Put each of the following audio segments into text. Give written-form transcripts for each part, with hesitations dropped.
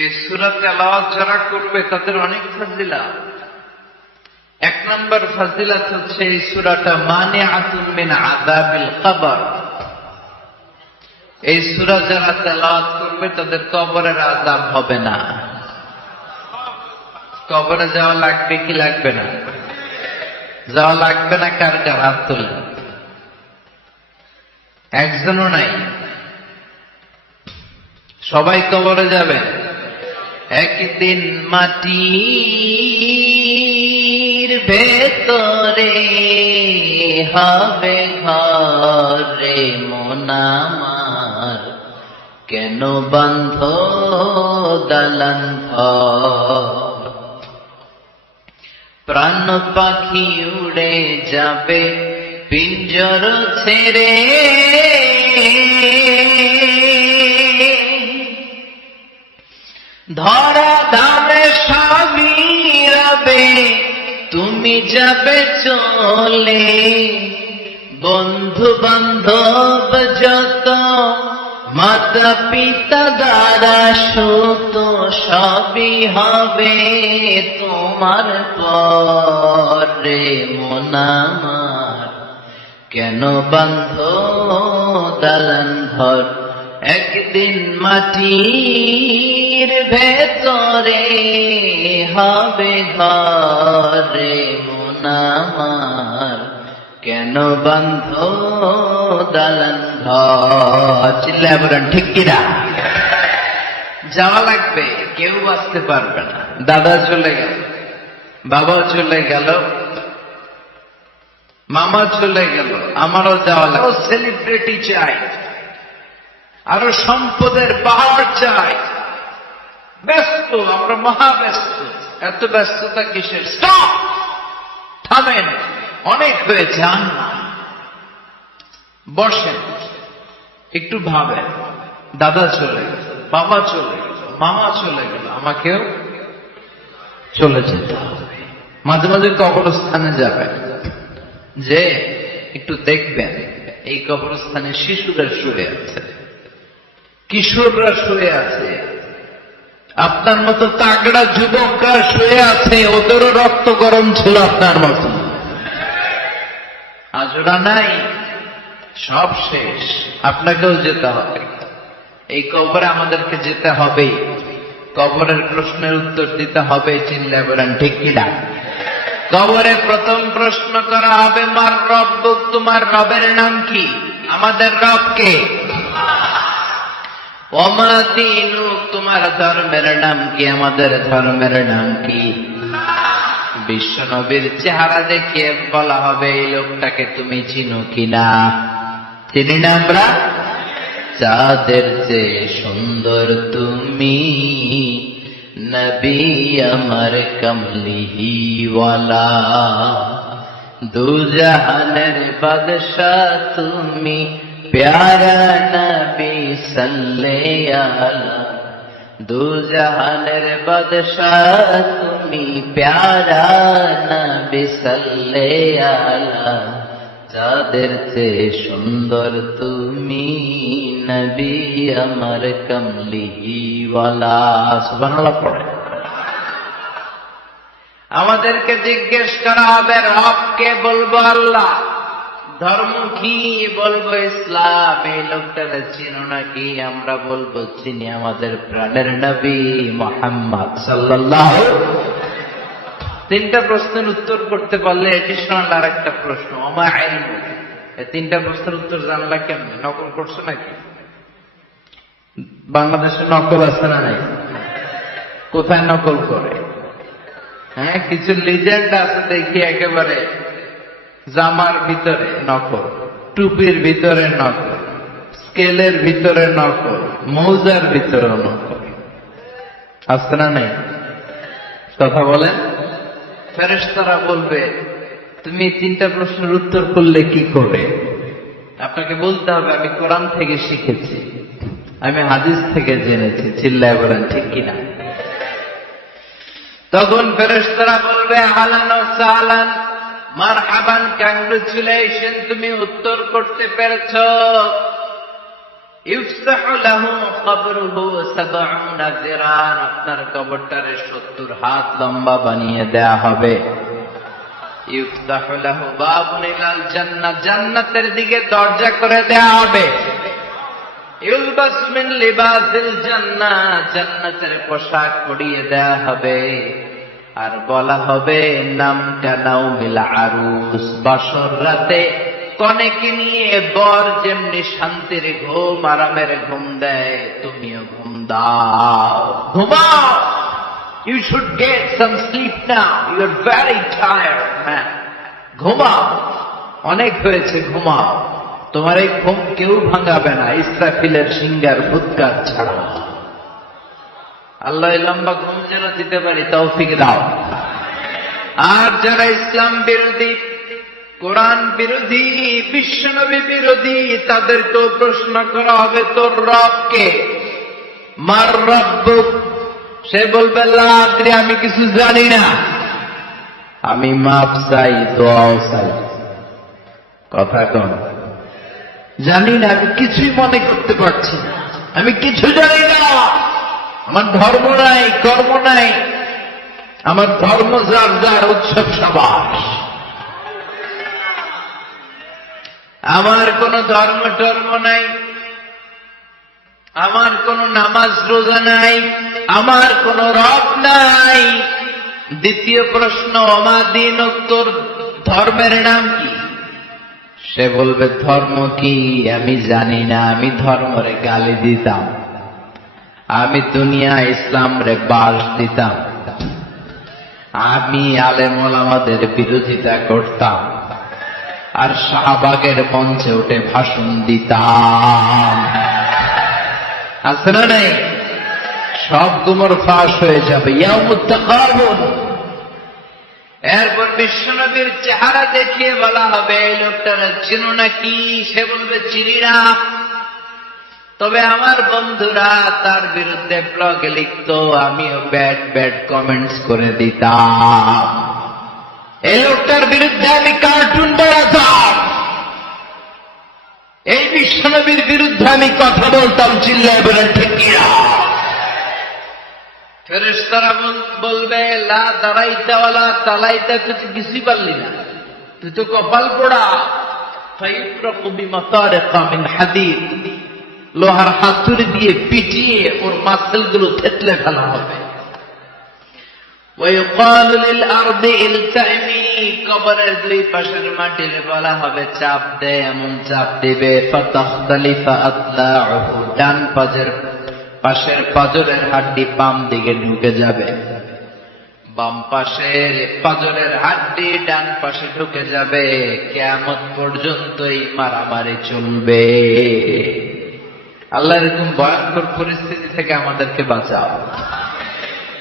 এই সূরা তেলাওয়াত যারা করবে তাদের অনেক ফাজিলাত। এক নম্বর ফাজিলাত হচ্ছে এই সূরাটা মানিআতুন মিন আযাবিল কবর। এই সূরা যারা তেলাওয়াত করবে তাদের কবরের আযাব হবে না। কবরে যাওয়া লাগবে কি লাগবে না? যাওয়া লাগবে না। কার কার হাত তোলে? একজনও নাই। সবাই কবরে যাবে। একদিন মাটির ভেতরে হবে ঘরে মন আমার, কেন বন্ধ দালান ঘর? প্রাণ পাখি উড়ে যাবে পিঞ্জর ছেড়ে, ধরা ধামে সবই রবে, তুমি যাবে চলে। বন্ধু বান্ধব যত, মাতা পিতা দাদা সুত, সবই হবে তোমার পরে মন আমার, কেন বন্ধ দালান ঘর? একদিন মাটির ভেতরে হবে ঘরে মন আমার, কেন বন্ধ দালান ঘর? চিল্লায় বলেন ঠিক কিনা? যাওয়া লাগবে, কেউ বাঁচতে পারবে না। দাদা চলে গেল, বাবা চলে গেল, মামা চলে গেল, আমারও যাওয়া লাগবে। সেলিব্রিটি চাই, আরো সম্পদের পাহাড় চাই। ব্যস্ত, আমরা মহা ব্যস্ত। এত ব্যস্ততা কিসের? স্টপ, থামেন, অনেক হয়েছে। আন্না বসেন, একটু ভাবেন। দাদা চলে গেল, বাবা চলে গেল, মামা চলে গেল, আমাকেও চলে যেতে হবে। মাঝে মাঝে কবরস্থানে যাবেন, যে একটু দেখবেন এই কবরস্থানে শিশুরা শুয়ে আছে, কিশোররা শুয়ে আছে, আপনার মতো তাগড়া যুবকরা শুয়ে আছে, ওদেরও রক্ত গরম ছিল আপনার মতো। আজ ওরা নাই, সব শেষ। আপনাকেও যেতে হবে। এই কবরে আমাদেরকে যেতে হবে। কবরের প্রশ্নের উত্তর দিতে হবে। চিল্লায় বলেন ঠিক কিনা? কবরে প্রথম প্রশ্ন করা হবে, মার রব্বুক, তোমার রবের নাম কি? আমাদের রব কে? ওমা দীনুক, তোমার ধর্মের নাম কি? আমাদের ধর্মের নাম কি? বিশ্ব নবীর চেহারা দেখিয়ে বলা হবে, এই লোকটাকে তুমি চিনো কিনা? চিনি না আমরা? চাঁদের চেয়ে সুন্দর তুমি, নবী আমার কমলিওয়ালা, দুজাহানের বাদশাহ তুমি, প্যারা নবী সাল্লাল্লাহু আলা, দুজাহানের বাদশাহ তুমি, প্যারা নবী সাল্লাল্লাহু আলা, যাদের চেয়ে সুন্দর তুমি, নবী আমার কমলিওয়ালা। সুবহানাল্লাহ পড়ে। আমাদেরকে জিজ্ঞেস করা হবে, রবকে? বলবো আল্লাহ। ধর্ম কি? বলবো ইসলাম। এই লোকটাকে চিনো নাকি? আমরা বলবো চিনি, আমাদের প্রাণের নবী মুহাম্মদ সাল্লাল্লাহু। তিনটা প্রশ্নের উত্তর করতে পারলে এডিশনাল আর একটা প্রশ্ন, ওমা ইলমু। এই তিনটা প্রশ্নের উত্তর জানলা কেমনে? নকল করছো নাকি? বাংলাদেশে নকল আছে না নাই? কোথায় নকল করে? হ্যাঁ, কিছু লিজেন্ড আছে দেখি, একেবারে জামার ভিতরে নকল, টুপির ভিতরে নকল, স্কেলের ভিতরে নকল, মৌজার ভিতরে নকল। আছে না নাই? কথা বলেন। ফেরেশতারা বলবে, তুমি তিনটা প্রশ্নের উত্তর করলে কি করে? আপনাকে বলতে হবে, আমি কোরআন থেকে শিখেছি, আমি হাদিস থেকে জেনেছি। চিল্লায় বলেন ঠিক কিনা? তখন ফেরেশতারা বলবে, আহলান ওয়া সাহলান, মারহাবান, কংগ্রেচুলেশন, তুমি উত্তর করতে পেরেছ। ইফতাহু লাহু কবরুহু 70 যিরান, আপনার কবরটারে 70 হাত লম্বা বানিয়ে দেয়া হবে। ইফতাহু লাহু বাবুন ইলাল জান্নাহ, জান্নাতের দিকে দরজা করে দেয়া হবে। ইলবাস মিন লিবাসিল জান্নাহ, জান্নাতের পোশাক পরিয়ে দেয়া হবে। আর বলা হবে নাম কানাউমিল আরুস, বাসর রাতে কনেকে নিয়ে বর যেমনি শান্তির ঘুম, আরামের ঘুম দেয়, তুমিও ঘুম দাও, ঘুমাও। You should get some sleep now. You're very tired, man. ঘুমাও, অনেক হয়েছে, ঘুমাও। তোমার এই ঘুম কেউ ভাঙাবে না, ইসরাফিলের সিঙ্গার ফুৎকার ছাড়া। আল্লাহ লম্বা ঘুম যেন দিতে পারি তৌফিক দাও। আর যারা ইসলাম বিরোধী, কোরআন বিরোধী, বিশ্বনবী বিরোধী, তাদেরকেও প্রশ্ন করা হবে তোর রবকে। মার রব্বুক, সে বলবে লা আদরি, আমি কিছু জানি না, আমি মাপ চাই, দোয়াও চাই। কথা কোন? জানি না, আমি কিছুই মনে করতে পারছি না, আমি কিছু জানি না, আমার ধর্ম নাই, কর্ম নাই, আমার ধর্ম যার যার উৎসব সবাস, আমার কোন ধর্ম টর্ম নাই, আমার কোন নামাজ রোজা নাই, আমার কোন রব নাই। দ্বিতীয় প্রশ্ন, আমা দিন, তোর ধর্মের নাম কি? সে বলবে ধর্ম কি আমি জানি না, আমি ধর্মরে গালি দিতাম, আমি দুনিয়া ইসলাম রে বাস দিতাম, আমি আলেম ওলামাদের বিরোধিতা করতাম, আর শাহবাগের মঞ্চে উঠে ভাষণ দিতাম। আছে না নাই? সব গুমর ফাঁস হয়ে যাবে। ইয়াউমুত তাকাবুন। এরপর বিশ্বনবীর চেহারা দেখিয়ে বলা হবে এই লোকটারা চিনো নাকি? সে বলবে চিনি না, তবে আমার বন্ধুরা তার বিরুদ্ধে ব্লগে লিখত, আমিও ব্যাড ব্যাড কমেন্টস করে দিতাম, এই লোকটার বিরুদ্ধে আমি কার্টুন বানাতাম, এই বিশ্বনবীর বিরুদ্ধে আমি কথা বলতাম, চিল্লায় বলেন ঠিক কিনা? ফেরেশতারা বলবে লা দারাইতা ওয়ালা তালাইতা, তুই কিছুই পারলি না, তুই তো কপাল পোড়া। ফায়ুফরাকু বিমাতারিকা মিন হাদিদ, লোহার হাতুড়ি দিয়ে পিটিয়ে ওর মাসলগুলো থেতলে ফেলা হবে। ওয়ায়ুকালু লিল আরদি ইলতাইমি, কবরের দুই পাশের মাটিতে বলা হবে চাপ দে, এমন চাপ দিবে ফাতাখতালিফা আতলাউহু, ডান পাশের পাজরের হাড্ডি বাম দিকে ঢুকে যাবে, বাম পাশের পাজরের হাড্ডি ডান পাশে ঢুকে যাবে। কিয়ামত পর্যন্ত এই মারামারি চলবে। আল্লাহ এরকম ভয়ঙ্কর পরিস্থিতি থেকে আমাদেরকে বাঁচাও।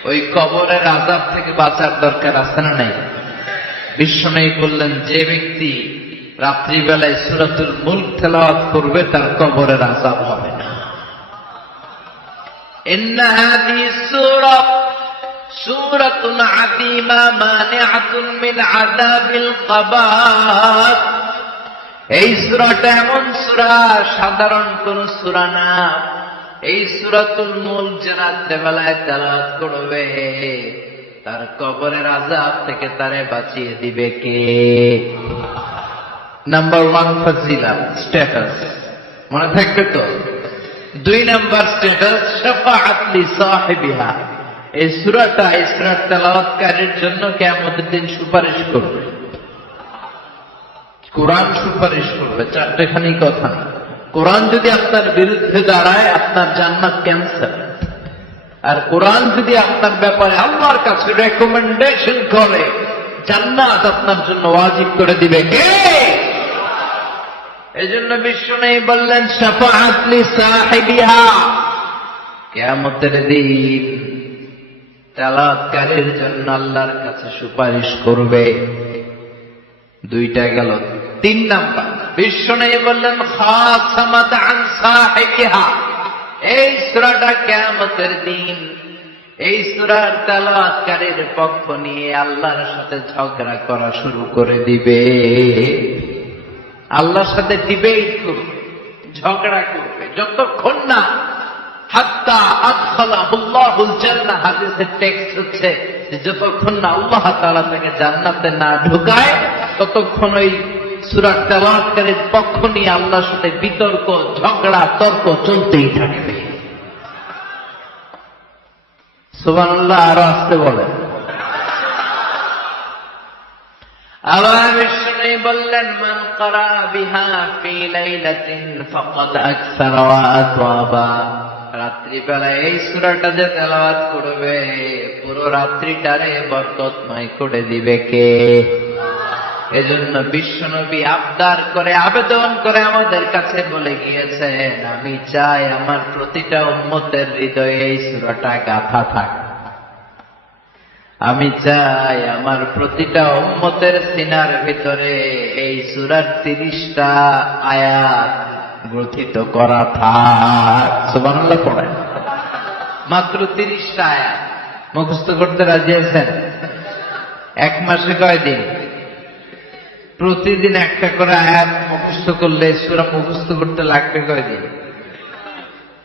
ওই কবরের আযাব থেকে বাঁচার দরকার আছে না নাই? বিশ্বনবী বললেন যে ব্যক্তি রাত্রিবেলায় সূরাতুল মুলক তেলাওয়াত করবে তার কবরের আযাব হবে না। ইন্না হাযিহি সূরাতুন আযীমা মানিআতুন মিন আযাবিল কবর, এই সূরাটা এমন সূরা, সাধারণ কোন সূরা না। এই সূরাতুল মুলক যারা রাত্রিবেলায় তেলাওয়াত করবে তার কবরের আযাব থেকে তারে বাঁচিয়ে দিবে কে? নাম্বার 1 ফজিলাত, স্ট্যাটাস মনে থাকবে তো। 2 নাম্বার স্ট্যাটাস শাফাআত লি সাহিবিহা, এই সূরাটা এই সূরার তেলাওয়াতকারীর জন্য কিয়ামতের দিন সুপারিশ করবে। কোরআন সুপারিশ করবে। চারটেখানি কথা। কোরআন যদি আপনার বিরুদ্ধে দাঁড়ায় আপনার জান্নাত ক্যান্সেল, আর কোরআন যদি আপনার ব্যাপারে আল্লাহর কাছে রেকমেন্ডেশন করে জান্নাত আপনার জন্য ওয়াজিব করে দিবে কে? এই জন্য বিশ্বনবী বললেন শাফাআত লি সাহিবিহা, কিয়ামতের দিন তেলাওয়াতকারীর জন্য আল্লাহর কাছে সুপারিশ করবে। 2টা গেল। 3 নাম্বার বিশ্বনবী বললেন খাসামাত আন সাহিবিহা, এই সূরাটা কিয়ামতের দিন এই সূরার তেলাওয়াতকারীর পক্ষ নিয়ে আল্লাহর সাথে ঝগড়া করা শুরু করে দিবে। আল্লাহর সাথে ডিবেট করবে, ঝগড়া করবে, যতক্ষণ না হাত্তা আদখালাহুল্লাহুল জান্নাহ, হাদিসের টেক্সট হচ্ছে যে যতক্ষণ না আল্লাহ তাআলা তাকে জান্নাতে না ঢুকায় ততক্ষণ ওই সূরা তেলাওয়াতকারীর পক্ষ নিয়ে আল্লাহর সাথে বিতর্ক, ঝগড়া, তর্ক চলতেই থাকবে। সুবহানাল্লাহ, আরো আসতে বলেন। আল্লাহ বিষ্ণু বললেন, মান ক্বারা বিহা ফি লাইলাতিন ফাকাদ আকসারা ওয়া আতওয়াবা। রাত্রিবেলায় এই সূরাটা যে তেলাওয়াত করবে পুরো রাত্রিটারে বরকতময় করে দিবে কে? এজন্য বিশ্বনবী আবদার করে, আবেদন করে আমাদের কাছে বলে গিয়েছেন, আমি চাই আমার প্রতিটা উম্মতের হৃদয়ে এই সূরাটা গাঁথা থাক। আমি চাই আমার প্রতিটা উম্মতের সিনার ভিতরে এই সূরার 30টা আয়াত গ্রথিত করা থাক। সুবহানাল্লাহ পড়েন। মাত্র 30টা আয়াত মুখস্থ করতে রাজি আছেন? এক মাসে কয়দিন? প্রতিদিন একটা করে আয়াত মুখস্থ করলে সূরা মুখস্থ করতে লাগবে কয়দিন?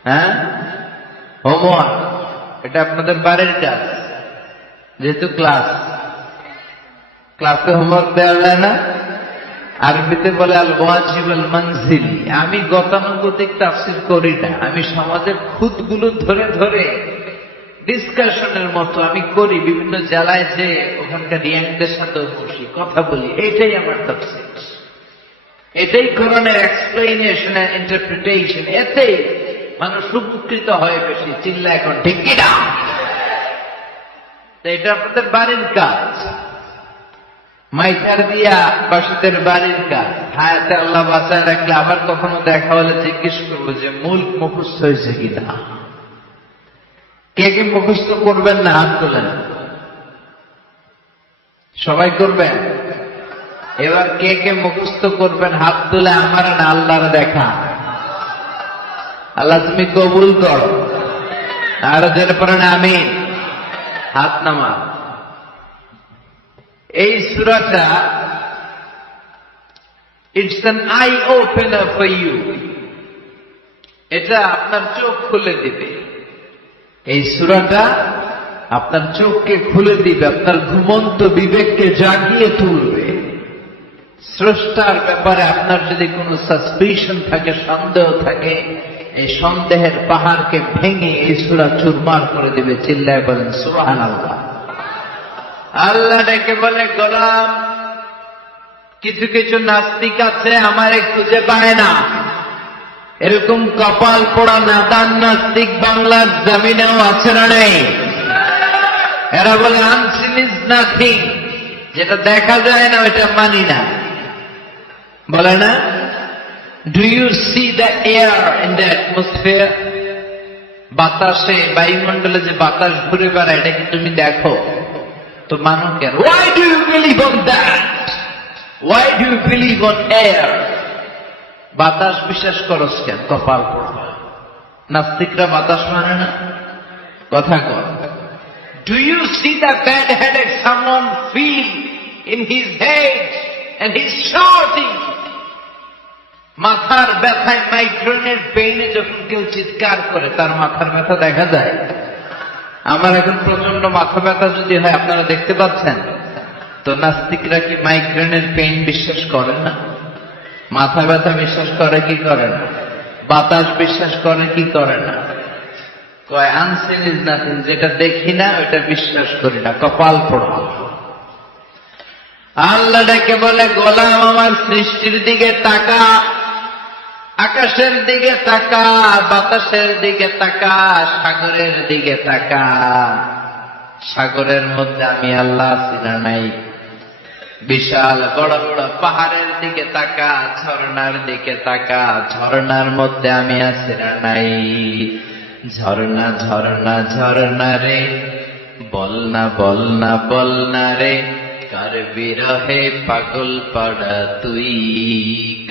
হ্যাঁ, হোমওয়ার্ক। এটা আপনাদের বাড়ির কাজ। যেহেতু ক্লাসে হোমওয়ার্ক দেওয়া যায় না, আরবিতে বলে আল ওয়াজিবুল মানজিলি। আমি গতানুগতিক তাফসীর করি না, আমি সমাজের খুঁতগুলো ধরে ধরে ডিসকাশনের মতো আমি করি। বিভিন্ন জেলায় যে ওখানকার ইয়াংদের সাথে বসি, কথা বলি, এটাই আমার তাফসীর, এটাই কোরআনের এক্সপ্লেনেশন এন্ড ইন্টারপ্রিটেশন। এতেই মানুষ উপকৃত হয় বেশি। চিল্লা এখন ঠিক কিনা? এটা আপনাদের বাড়ির কাজ, মাইকার দিয়া বাসীদের বাড়ির কাজ। হায়াতে আল্লাহ বাঁচায় রাখলে আবার কখনো দেখা হলে জিজ্ঞেস করবো যে মূল মুখস্থ হয়েছে কিনা। কে কে মুখস্থ করবেন না হাত তোলেন। সবাই করবেন? এবার কে কে মুখস্থ করবেন হাত তুলে আমার না আল্লাহর দেখা। আল্লাহ তুমি কবুল কর। আর জেনে পড়েন আমিন। হাত নামা। এই সূরাটা it's an eye opener for you. এটা আপনার চোখ খুলে দিবে। এই সূরাটা আপনার চোখকে খুলে দিবে, আপনার ঘুমন্ত বিবেককে জাগিয়ে তুলবে। স্রষ্টার ব্যাপারে আপনার যদি কোনো সাসপিশন থাকে, সন্দেহ থাকে, এই সন্দেহের পাহাড়কে ভেঙে এই সূরা চুরমার করে দিবে। চিল্লায় বলেন সুবহানাল্লাহ। আল্লাহ ডেকে বলে, গোলাম, কিছু কিছু নাস্তিক আছে আমারে খুঁজে পায় না। এরকম কপাল পোড়া নাদান নাস্তিক বাংলার জমিনেও আছে না নেই? এরা বলে আনসিন ইজ নাথিং, যেটা দেখা যায় না ওইটা মানি না, বলে না? Do you see the air in the atmosphere? বাতাসে, বায়ুমণ্ডলে যে বাতাস ঘুরে বেড়ায়, এটা কি তুমি দেখো? তো মানো কেন? Why do you believe on that? Why do you believe on air? বাতাস বিশ্বাস করস কেন? কপাল পোড়া নাস্তিকরা বাতাস মানে না, কথা কর। Do you see the bad-headed someone feel in his head and he's shouting? মাথার ব্যথায়, মাইগ্রেনের পেইনে যখন কেউ চিৎকার করে তার মাথার ব্যথা দেখা যায়। আমার এখন প্রচন্ড মাথা ব্যথা যদি হয়, আপনারা দেখতে পাচ্ছেন তো। নাস্তিকরা কি মাইগ্রেনের পেইন বিশ্বাস করে না? মাথা ব্যথা বিশ্বাস করে কি করে না? বাতাস বিশ্বাস করে কি করে না? কয় আনসিন ইজ নাথিং, যেটা দেখি না ওইটা বিশ্বাস করি না। কপাল পোড়া। আল্লাহ ডেকে বলে, গোলাম আমার সৃষ্টির দিকে তাকা, আকাশের দিকে তাকা, বাতাসের দিকে তাকা, সাগরের দিকে তাকা। সাগরের মধ্যে আমি আল্লাহ আছি না নাই? বিশাল বড় বড় পাহাড়ের দিকে তাকা, ঝর্ণার দিকে তাকা, ঝর্ণার মধ্যে আমি আছি না নাই? ঝর্ণা ঝর্ণা ঝর্ণা রে, বলনা বলনা বলনা রে, কার বিরহে পাগল পাড়া তুই,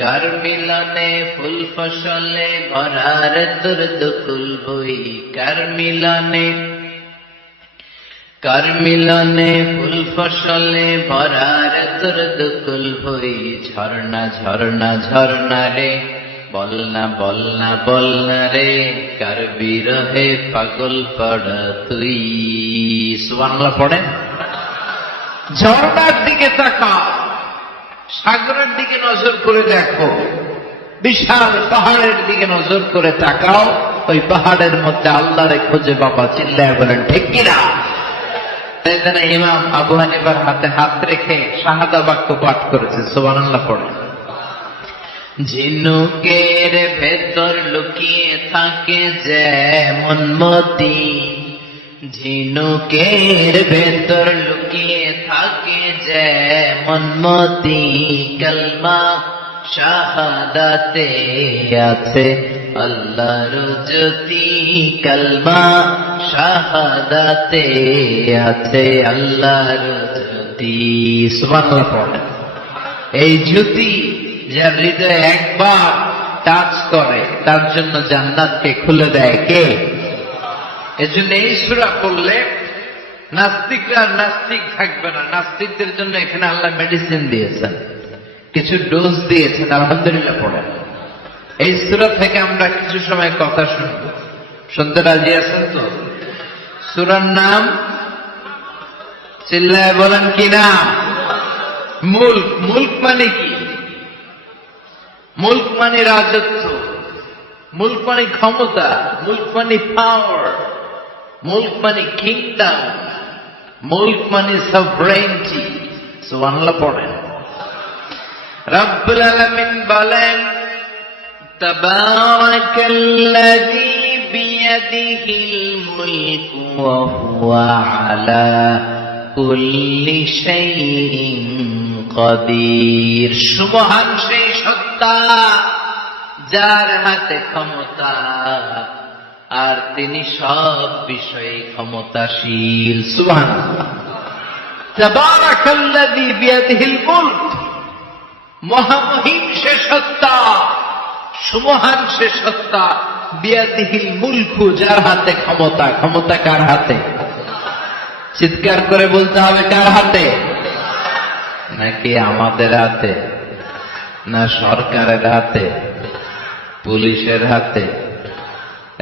কার মিলনে ফুল ফসলে ভরার তোর দুকুল বই, কার মিলনে ফুল ফসলে ভরার তোর দুকুল বই। ঝর্ণা ঝর্ণা ঝর্ণা রে, বলনা বলনা বলনা রে কার বিরহে পাগল পড়া তুই। সুবহানাল্লাহ পড়েন। ঝর্ণার দিকে তাকাও, সাগরের দিকে নজর করে দেখো, বিশাল পাহাড়ের দিকে নজর করে তাকাও, ওই পাহাড়ের মধ্যে আল্লাহরে খুঁজে বাবা চিল্লায় বলেন ঠিক কিনা। ইমাম আবু হানিফার হাতে হাত রেখে শাহাদা বাক্য পাঠ করেছে। সুবহানাল্লাহ পড়েন। ঝিনুকের ভেতর লুকিয়ে থাকে যেমন মতি, ঝিনুকের ভেতর লুকিয়ে থাকে যেমন মতি, কালমা শাহাদাতে আছে আল্লাহর জ্যোতি, কালমা শাহাদাতে আছে আল্লাহর জ্যোতি। সুবহানাল্লাহ পড়েন। এই জ্যোতি যার হৃদয়ে একবার টাচ করে তার জন্য জান্নাতকে খুলে দেয় কে? এজন্য এই সূরা পড়লে নাস্তিকরা নাস্তিক থাকবে না। নাস্তিকদের জন্য এখানে আল্লাহ মেডিসিন দিয়েছেন, কিছু ডোজ দিয়েছেন। আলহামদুলিল্লাহ পড়েন। এই সূরা থেকে আমরা কিছু সময় কথা শুনবো। শুনতে রাজি আছেন তো? সূরার নাম চিল্লায় বলেন কি নাম? মুল্ক। মুল্ক মানে কি? মুল্ক মানে রাজত্ব, মুল্ক মানে ক্ষমতা, মুল্ক মানে পাওয়ার, মুল্ক মানে কিংডম, মুল্ক মানে সভরেন্টি। সুবহানাল্লাহ পড়েন। রব্বুল আলামিন বলেন তাবারাকাল্লাযী বিয়াদিহিল মুলকু ওয়া হুয়া আলা কুল্লি শাইইন কাদির। সুবহান সেই সত্তা যার হাতে ক্ষমতা আর তিনি সব বিষয়ে ক্ষমতাশীল। সুবহানাল্লাহ। তাবারাকাল্লাযী বিয়াদিহিল মুলক, মহামহিম সে সত্তা, সুমহান সে সত্তা, বিয়াদিহিল মুলকু যার হাতে ক্ষমতা। ক্ষমতা কার হাতে? চিৎকার করে বলতে হবে কার হাতে? নাকি আমাদের হাতে, না সরকারের হাতে, পুলিশের হাতে,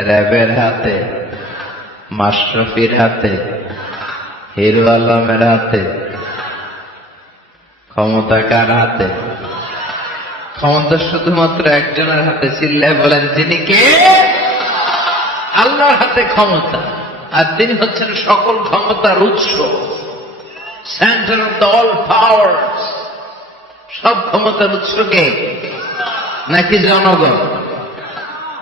র্যাবের হাতে, মাশরাফির হাতে, হিরো আলমের হাতে? ক্ষমতা কার হাতে? ক্ষমতা শুধুমাত্র একজনের হাতে। চিল্লায় বলেন যিনি কে? আল্লাহর হাতে ক্ষমতা, আর তিনি হচ্ছেন সকল ক্ষমতার উৎস, centre of the all powers. সব ক্ষমতার উৎস কে? নাকি জনগণ?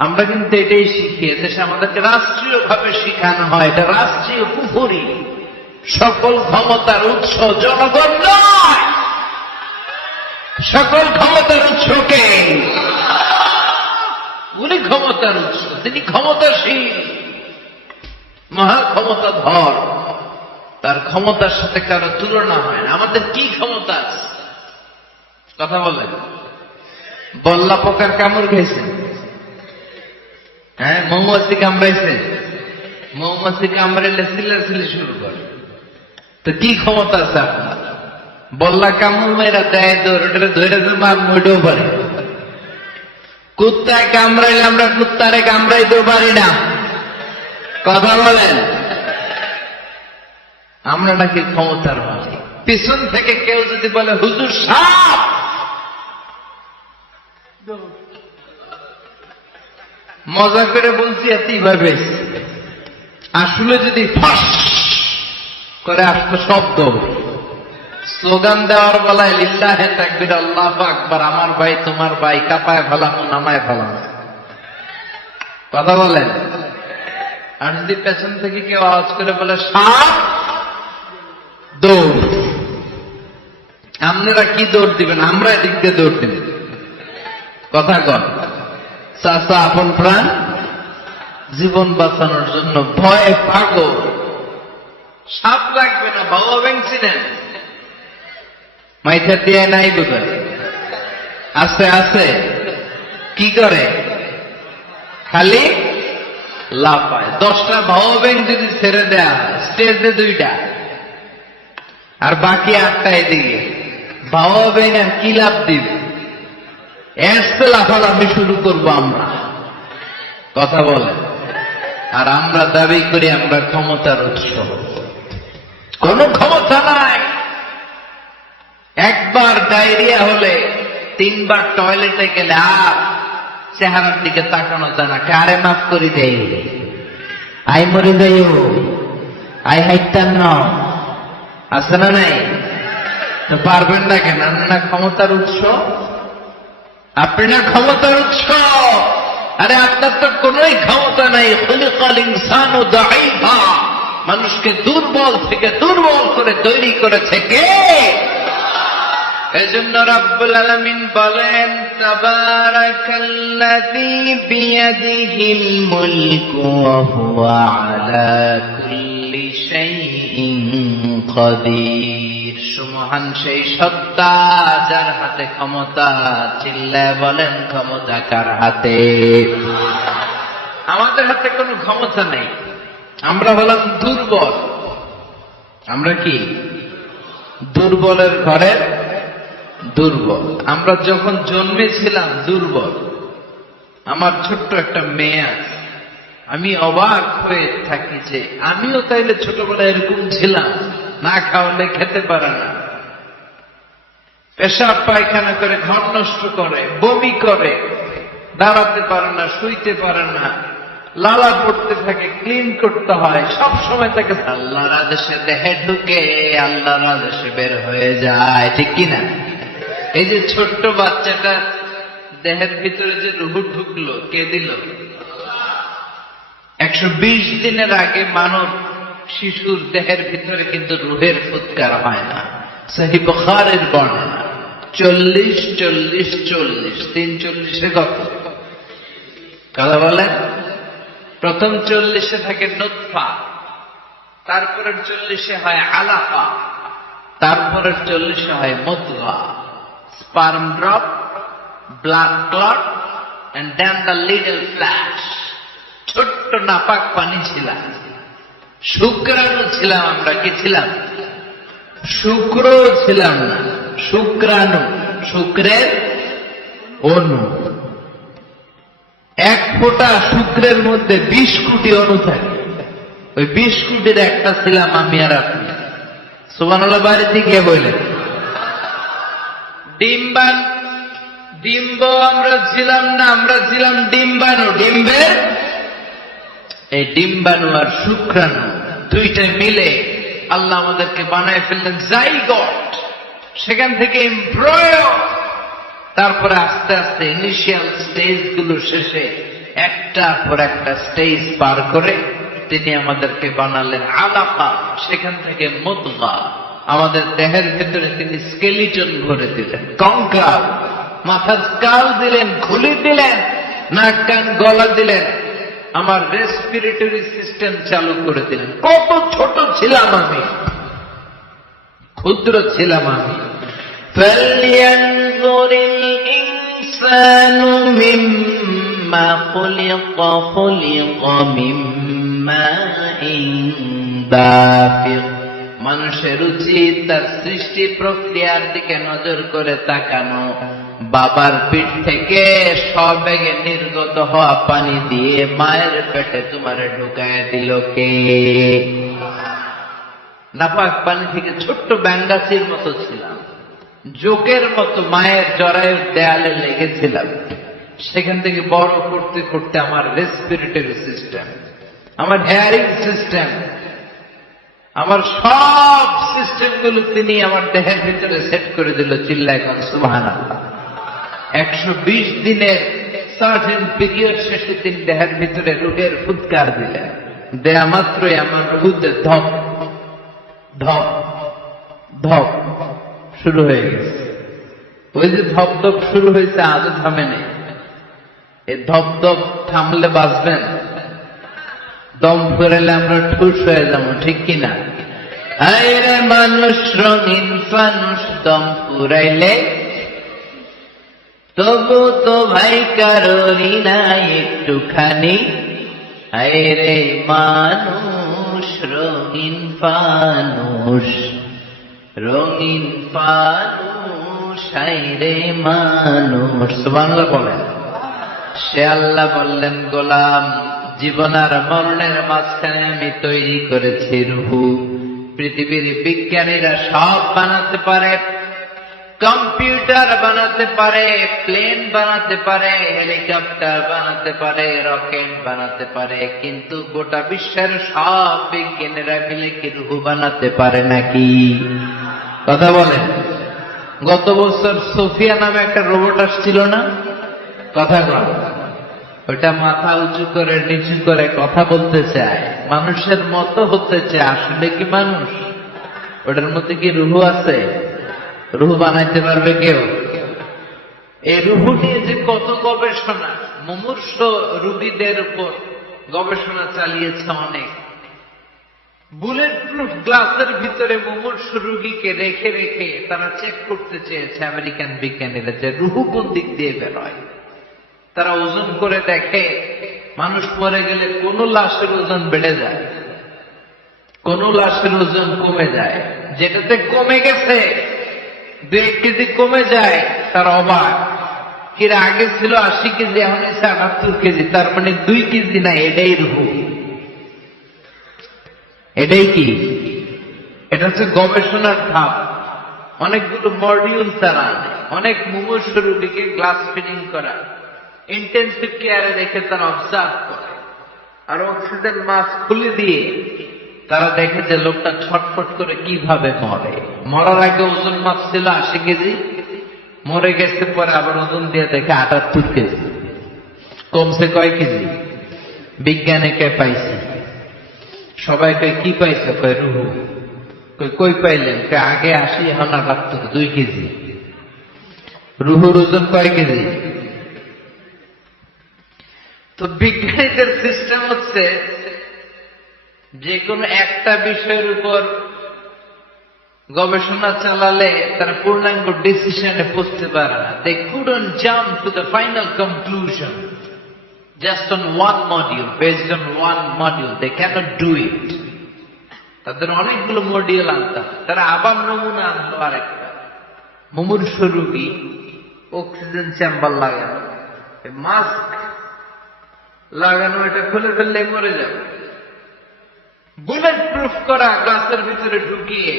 আমরা কিন্তু এটাই শিখি, এদেশে আমাদেরকে রাষ্ট্রীয় ভাবে শিখানো হয়, এটা রাষ্ট্রীয় কুফরি। সকল ক্ষমতার উৎস জনগণ নয়, সকল ক্ষমতার উৎস কে? উনি ক্ষমতার উৎস, তিনি ক্ষমতাশীল, মহা ক্ষমতাধর। তার ক্ষমতার সাথে কারো তুলনা হয় না। আমাদের কি ক্ষমতা আছে? কথা বলেন। বল্লা পোকার কামড় খেয়েছে? হ্যাঁ, মৌমাছি কামড়াইছে? মৌমাছি কামড়াইলে চিল্লাচিল্লি শুরু করে। তো কি ক্ষমতা আছে আপনার? বল্লা কামড় মেয়েরা দেয় ধরে মার মইতেও পারে। কুত্তায় কামড়াইলে আমরা কুত্তারে কামড়াইতেও পারি না। কথা বলেন। আমরা নাকি ক্ষমতার মালিক। পিছন থেকে কেউ যদি বলে হুজুর সাপ, মজা করে বলছি এতইভাবে, আসলে যদি ফাঁস করে আসতো শব্দ, স্লোগান দেওয়ার বেলায় লিল্লাহে তাকবীর আল্লাহু আকবার, আমার ভাই তোমার ভাই, কাপায় ফেলাম নামায় ফেলাম। কথা বলেন। আর যদি পেছন থেকে কেউ আওয়াজ করে বলে সাপ, দৌড়। আপনারা কি দৌড় দিবেন? আমরা এদিক দিয়ে দৌড় দিব। কথা কন। চাচা আপন প্রাণ জীবন বাঁচানোর জন্য ভয়ে পাগল। সাপ লাগবে না, বাবা ভেঙছিলেন মাইথা দিয়ে নাই বোধহয়। আস্তে আস্তে কি করে? খালি লাফায়। 10টা ভাও ব্যাংক যদি ছেড়ে দেয়া স্টেজে 2টা আর বাকি 8টা এদিকে, ভাও ব্যাংক আর কি লাভ দিবে? এসে লাফালাফি শুরু করবো আমরা, কথা বলে। আর আমরা দাবি করি আমরা ক্ষমতার উৎস। কোন ক্ষমতা নাই। একবার ডায়রিয়া হলে 3 বার টয়লেটে গেলে আর চেহারার দিকে তাকানো যায় না। কারে মাফ করি দেই, আই মরে যাইও, আই হাইটান ন আছে না নাই? তো পারবেন না কেন? না ক্ষমতার উৎস, আপনি না ক্ষমতার উৎস। আরে আপনার তো কোনোই ক্ষমতা নাই। খুলিকাল ইনসানু দাঈফা, মানুষকে দুর্বল থেকে দুর্বল করে তৈরি করেছে কে? এজন্য রাব্বুল আলামিন বলেন, তাবারাকাল্লাযী বিয়াদিহিল মুলকু ওয়া হুয়া আলা কুল্লি শাইইন কাদির। সুমহান সেই সত্তা যার হাতে ক্ষমতা। চিল্লায় বলেন ক্ষমতা কার হাতে? আমাদের হাতে কোনো ক্ষমতা নেই। আমরা হলাম দুর্বল। আমরা কি দুর্বলের ঘরের দুর্বল। আমরা যখন জন্মেছিলাম দুর্বল। আমার ছোট্ট একটা মেয়ে আছে, আমি অবাক হয়ে থাকি যে আমিও তাইলে ছোটবেলায় এরকম ছিলাম। না খাওয়ালে খেতে পারে না, পেশাব পায়খানা করে, ঘর নষ্ট করে, বমি করে, দাঁড়াতে পারে না, শুইতে পারে না, লালা পড়তে থাকে, ক্লিন করতে হয়, সব সময় তাকে আল্লাহর আদেশে দেহে ঢুকে, আল্লাহর আদেশে বের হয়ে যায়, ঠিক কিনা? এই যে ছোট্ট বাচ্চাটা দেহের ভিতরে যে রুহ ঢুকলো, কে দিল? 120 দিনের আগে মানব শিশুর দেহের ভিতরে কিন্তু রুহের ফুৎকার হয় না। সহিহ বুখারীর বর্ণনা 40 40 40 340 কত কথা বলেন? প্রথম 40 থাকে নুতফা, তারপরের 40 হয় আলাকা, তারপরের 40 হয় মুদগা, sperm drop, blood clot, and then the little flesh. ছোট্ট নাপাক পানি ছিলাম, শুক্রাণু ছিলাম। আমরা কি ছিলাম? শুক্র ছিলাম না, শুক্রাণু, শুক্রের অণু। 1 ফোঁটা শুক্রের মধ্যে 20 কোটি অণু থাকে। ওই 20 কোটির একটা ছিলাম আমি আর আপনি। সুবহানাল্লাহ বাড়িতে গিয়ে বললেন। ডিম্বাণু, ডিম্ব আমরা ছিলাম না, আমরা ছিলাম ডিম্বাণু। ডিম্বের এই ডিম্বাণু আর শুক্রাণু দুইটা মিলে আল্লাহ আমাদেরকে বানায় ফেললেন জাইগট। সেখান থেকে এমব্রয়ো, তারপরে আস্তে আস্তে ইনিশিয়াল স্টেজ গুলো শেষে একটার পর একটা স্টেজ পার করে তিনি আমাদেরকে বানালেন আলাকা। সেখান থেকে মুদগা, আমাদের দেহের ভেতরে তিনি স্কেলিটন ভরে দিলেন, কঙ্কাল, মাথার স্কাল দিলেন, খুলি দিলেন, নাক কান গলা দিলেন, আমার রেসপিরেটরি সিস্টেম চালু করে দিলেন। কত ছোট ছিলাম আমি, ক্ষুদ্র ছিলাম আমি। فَلْيَنْظُرِ الْإِنسَانُ مِمَّا خُلِقَ خُلِقَ مِن مَّاءٍ دَافِقٍ। মানুষের উচিত তার সৃষ্টি প্রক্রিয়ার দিকে নজর করে তাকানো। বাবার পিঠ থেকে সবেগে নির্গত হওয়া পানি দিয়ে মায়ের পেটে তোমারে ঢুকায় দিল কে? নাপাক পানি থেকে ছোট্ট ব্যাঙ্গাচির মতো ছিলাম, জোকের মতো মায়ের জরায়ুর দেয়ালে লেগেছিলাম। সেখান থেকে বড় করতে করতে আমার রেসপিরেটরি সিস্টেম, আমার হেয়ারিং সিস্টেম, আমার সব সিস্টেম গুলো তিনি আমার দেহের ভিতরে সেট করে দিল। চিল্লায় এখন সুবহানাল্লাহ। 120 দিনের সার্টেন পিরিয়ড শেষে তিনি দেহের ভিতরে রুহের ফুৎকার দিলেন। দেয়া মাত্রই আমার রুহুতে ধপ ধপ ধপ শুরু হয়ে গেছে। ওই যে ধপ ধপ শুরু হয়েছে আজও থামে নেই। এই ধপ ধপ থামলে বাঁচবেন, দম ফেরালে আমরা ঠুস হয়ে যাবো, ঠিক কিনা? আরে মানুষ রঙিন ফানুষ, দম ফুরাইলে তবু তো ভাই কারোরই নাই একটুখানি। আরে মানুষ রঙিন ফানুষ, রঙিন ফানুষ সাইরে মানুষ, সুবহানাল্লাহ বলেন। সে আল্লাহ বললেন, গোলাম, জীবন আর মরণের মাঝখানে আমি তৈরি করেছি রুহু। পৃথিবীর বিজ্ঞানীরা সব বানাতে পারে, কম্পিউটার বানাতে পারে, প্লেন বানাতে পারে, হেলিকপ্টার বানাতে পারে, রকেট বানাতে পারে, কিন্তু গোটা বিশ্বের সব বিজ্ঞানীরা মিলে কি রুহু বানাতে পারে নাকি? কথা বলেন। গত বছর সোফিয়া নামে একটা রোবট আসছিল না? কথা বল। ওইটা মাথা উঁচু করে নিচু করে কথা বলতে চায়, মানুষের মতো হতে চায়। আসলে কি মানুষ? ওটার মধ্যে কি রুহু আছে? রুহু বানাইতে পারবে কেউ? এই রুহু নিয়ে যে কত গবেষণা, মুমূর্ষ রোগীদের উপর গবেষণা চালিয়েছে অনেক। বুলেট প্রুফ গ্লাসের ভিতরে মুমূর্ষ রোগীকে রেখে রেখে তারা চেক করতে চেয়েছে আমেরিকান বিজ্ঞানীরা যে রুহু কোন দিক দিয়ে বেরোয়। তারা ওজন করে দেখে, মানুষ মরে গেলে কোন লাশের ওজন বেড়ে যায়, কোন লাশের ওজন কমে যায়। যেটাতে কমে গেছে 2 কেজি কমে যায়, তার অবাক। কিরা আগে ছিল 80 কেজি, এখন এসে 78 কেজি, তার মানে 2 কেজি না, এটাই রুহু। এটাই কি? এটা হচ্ছে গবেষণার ধাপ। অনেকগুলো মডিউল তারা আনে, অনেক মুমূর্ষ রোগীকে গ্লাস ফিটিং করা, ইন্টেন্সিভ কেয়ারে রেখে তারা অবজার্ভ করে, আর অক্সিজেন মাস্ক খুলে দিয়ে তারা দেখে যে লোকটা ছটফট করে কিভাবে মরে। মরার আগে ওজন মাপ ছিল 80 কেজি, মরে গেছে পরে আবার ওজন দিয়ে দেখে 78 কেজি। কমছে কয় কেজি? বিজ্ঞানীকে পাইছে। সবাইকে কি পাইছে? কয় রুহু। কই পাইলেন? আগে 80, এখন 78, 2 কেজি। রুহুর ওজন কয় কেজি? তো বিজ্ঞানীদের সিস্টেম হচ্ছে, যে কোনো একটা বিষয়ের উপর গবেষণা চালালে তারা পূর্ণাঙ্গ ডিসিশনে পৌঁছতে পারে না। They couldn't jump to the final conclusion just on one module, based on one module. They cannot do it. তাদের অনেকগুলো মডিউল আনতে হয়। তারা আবার নমুনা আনলো আরেকটা। মুমূর্ষ রোগী, অক্সিজেন চেম্বার লাগানো, মাস্ক লাগানো, এটা খুলে ফেললে মরে যাবে। বুলেট প্রুফ করা গ্লাসের ভিতরে ঢুকিয়ে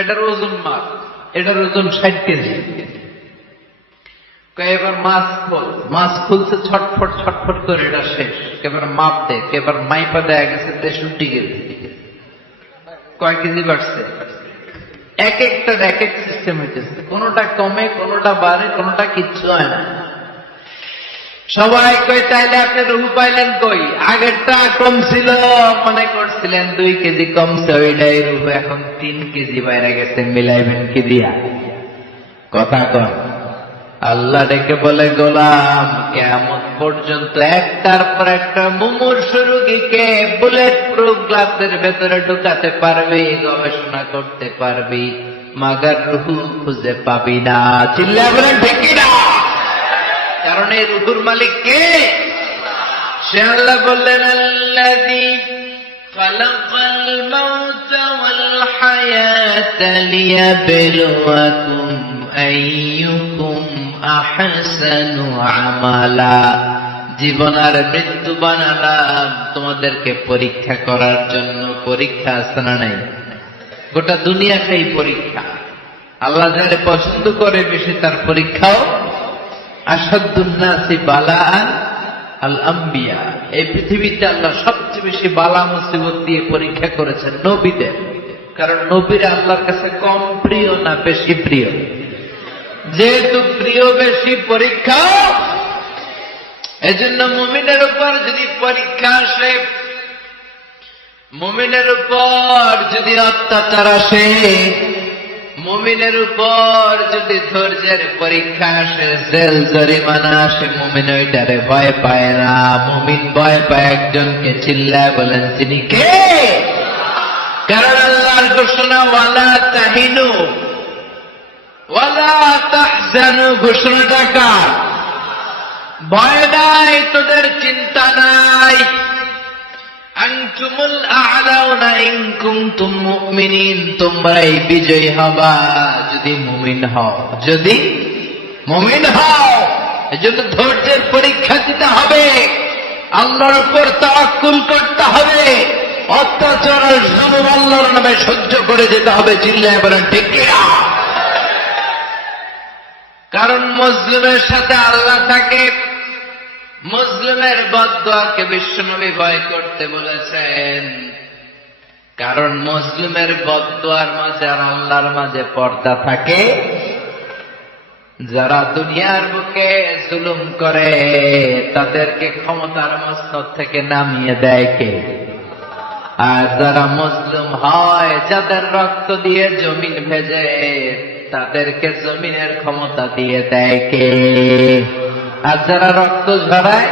এটার ওজন মাপ, এটার ওজন 60 কেজি। এবার মাস্ক খুলছে, ছটফট ছটফট করে, এটা শেষ। এবার মাপ দেয়, এবার মাইপা দেয়া গেছে 63 কেজি। কয় কেজি বাড়ছে? এক একটার এক এক সিস্টেম হইতেছে, কোনটা কমে, কোনটা বাড়ে, কোনটা কিচ্ছু হয় না। সবাই কই, তাইলে আপনি রুহু পাইলেন কই? আগেরটা কম ছিল, মনে করছিলেন 2 কেজি কমছে, ওইটাই রুহু। এখন 3 কেজি বাইরে গেছে, মিলাইবেন কি দিয়া? কথা কন। আল্লাহ ডেকে বলে, গোলাম, কিয়ামত পর্যন্ত একটার পর একটা মুমূর্ষ রোগীকে বুলেট প্রুফ গ্লাসের ভেতরে ঢুকাতে পারবি, গবেষণা করতে পারবি, মাগার রুহু খুঁজে পাবি না। চিল্লা বলেন ঠিক না? কারণ এই রুহুর মালিক কে? সে আল্লাহ বললেন, আল্লাযী খালাকাল মাউতা ওয়াল হায়াতা লিয়াবলুয়াকুম আইয়ুকুম আহসানু আমালা। জীবন আর মৃত্যু বানালাম তোমাদেরকে পরীক্ষা করার জন্য। পরীক্ষা আছে না নাই? গোটা দুনিয়াটাই পরীক্ষা। আল্লাহ যারে পছন্দ করে বেশি তার পরীক্ষাও। আসাদুন নাসি বালাআন আল আম্বিয়া। এই পৃথিবীতে আল্লাহ সবচেয়ে বেশি বালা মুসিবত দিয়ে পরীক্ষা করেছেন নবীদের। কারণ নবীরা আল্লাহর কাছে কম প্রিয় না বেশি প্রিয়? যেহেতু প্রিয় বেশি, পরীক্ষা। এজন্য মুমিনের উপর যদি পরীক্ষা আসে, মুমিনের উপর যদি অত্যাচার আসে, মুমিনের উপর যদি ধৈর্যের পরীক্ষা আসে, জেল জরিমানা আসে, মুমিন ওইটারে ভয় পায় না। মুমিন ভয় পায় একজনকে। চিল্লায় বলেন তিনি কে? কারণ আল্লাহর ঘোষণা, ওয়ালা তাহিনু ওয়ালা তাহজানু। ঘোষণাটা কার? ভয় নাই, তোদের চিন্তা নাই। আনতুমুল আ'লাউনা ইন কুনতুম মুমিনিন। তোমরাই বিজয়ী হবা যদি মুমিন মুমিন হও, যদি মুমিন হও। এজন্য ধৈর্যের পরীক্ষা দিতে হবে, আল্লাহর উপর তাওয়াক্কুল করতে হবে, অত্যাচার আর জুলুম আল্লাহর নামে সহ্য করে যেতে হবে। চিল্লায় বলেন ঠিক কিনা? কারণ মুসলিমের সাথে আল্লাহ থাকে। মুসলিমের বদদুয়াকে বিশ্বনবী ভয় করতে বলেছেন, কারণ মুসলিমের বদদুয়ার মাঝে আর আল্লাহর মাঝে পর্দা থাকে। যারা দুনিয়ার বুকে জুলুম করে তাদেরকে ক্ষমতার মসনদ থেকে নামিয়ে দেয় কে? আর যারা মুসলিম হয়, যাদের রক্ত দিয়ে জমিন ভেজে, তাদেরকে জমিনের ক্ষমতা দিয়ে দেয় কে? আর যারা রক্ত ঝরায়,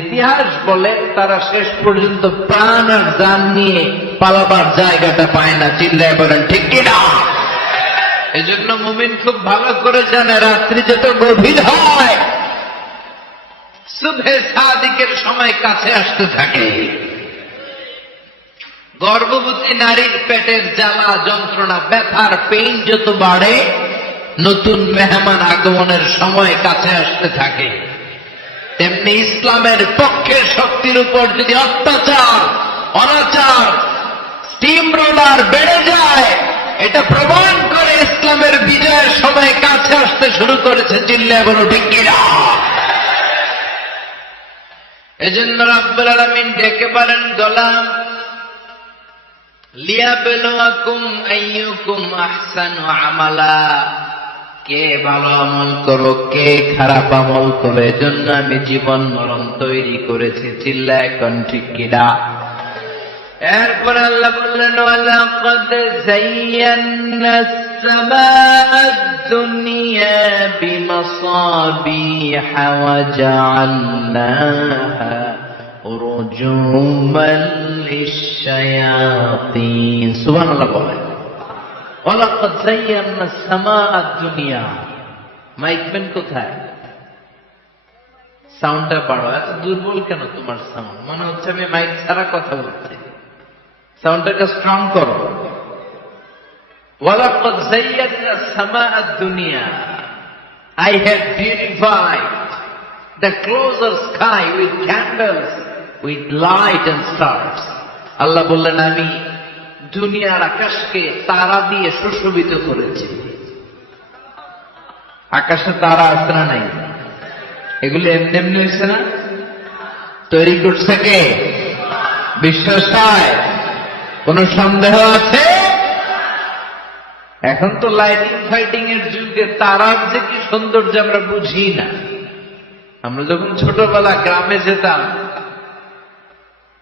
ইতিহাস বলে তারা শেষ পর্যন্ত প্রাণ আর জান নিয়ে পালাবার জায়গাটা পায় না। চিল্লায় বলেন ঠিক কিনা? এজন্য মুমিন খুব ভালো করে জানে, রাত্রি যত গভীর হয়, সুবহে সাদিকের সময় কাছে আসতে থাকে। গর্ভবতী নারীর পেটের জ্বালা যন্ত্রণা, ব্যথার পেইন যত বাড়ে, নতুন মেহমান আগমনের সময় কাছে আসতে থাকে। তেমনি ইসলামের পক্ষের শক্তির উপর যদি অত্যাচার, অনাচার, স্টিম রোলার বেড়ে যায়, এটা প্রমাণ করে ইসলামের বিজয়ের সময় কাছে আসতে শুরু করেছে। চিল্লায় বলো ঠিক কিনা? এজন্য রাব্বুল আলামিন ডেকে বলেন, গোলাম, লিয়াবলুয়াকুম আইয়ুকুম আহসানু আমালা, কে ভালো আমল করো, কে খারাপ আমল করো, এজন্য আমি জীবন মরণ তৈরি করেছি। চিল্লায় এখন ঠিক কিনা? এরপর আল্লাহ বললেন, ওয়ালাকাদ যায়্যানাস সামাআদ দুনিয়া বিমাসাবিহা ওয়া জাআলনাহা রুজুমান লিশ-শায়াতিন। সুবহানাল্লাহ বলেন, ওয়ালাকাদ যায়্যানাস সামাআদ দুনিয়া। মাইকম্যান কোথায়? সাউন্ডটা বাড়ো। এত দুর্বল কেন তোমার সাউন্ড? মনে হচ্ছে আমি মাইক ছাড়া কথা বলছি। সাউন্ডটাকে স্ট্রং করো। ওয়ালাকাদ যায়্যানাস সামাআদ দুনিয়া, I have beautified the closer sky with candles, with light and stars. আল্লাহ বললেন, আমি দুনিয়ার আকাশকে তারা দিয়ে সুশোভিত করেছি। আকাশে তারা আছে না নাই? এগুলো এমনি এমনি হয়েছে না? তৈরি করছে কে? বিশ্বাস হয়? কোন সন্দেহ আছে? এখন তো লাইটিং ফাইটিং এর যুগে তারার যে কি সৌন্দর্য আমরা বুঝি না। আমরা যখন ছোটবেলা গ্রামে যেতাম,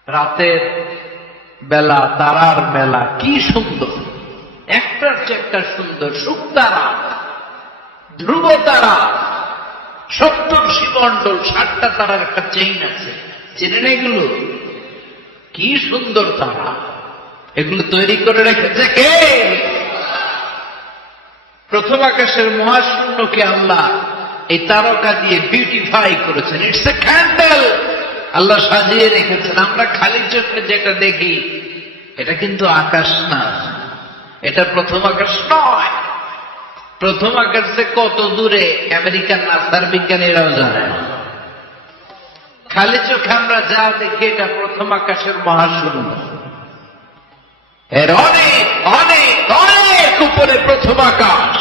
রাতের বেলা তারার মেলা, কি সুন্দর, একটার চেয়ে একটা সুন্দর। শুকতারা, ধ্রুব তারা, সপ্তর্ষি মণ্ডল, 7টা তারার একটা চেইন আছে, চেনেন এগুলো? কি সুন্দর তারা! এগুলো তৈরি করে রেখেছে কে? প্রথম আকাশের মহাশূন্যকে আল্লাহ এই তারকা দিয়ে বিউটিফাই করেছেন। It's a candle. আল্লাহ সাজিয়ে রেখেছেন। আমরা খালি চোখে যেটা দেখি, এটা কিন্তু আকাশ না, এটা প্রথম আকাশ নয়। প্রথম আকাশ যে কত দূরে আমেরিকার নাসার বিজ্ঞানীরাও জানে। খালি চোখে আমরা যা দেখি, এটা প্রথম আকাশের মহাশূন্য। এর অনেক অনেক অনেক উপরে প্রথম আকাশ।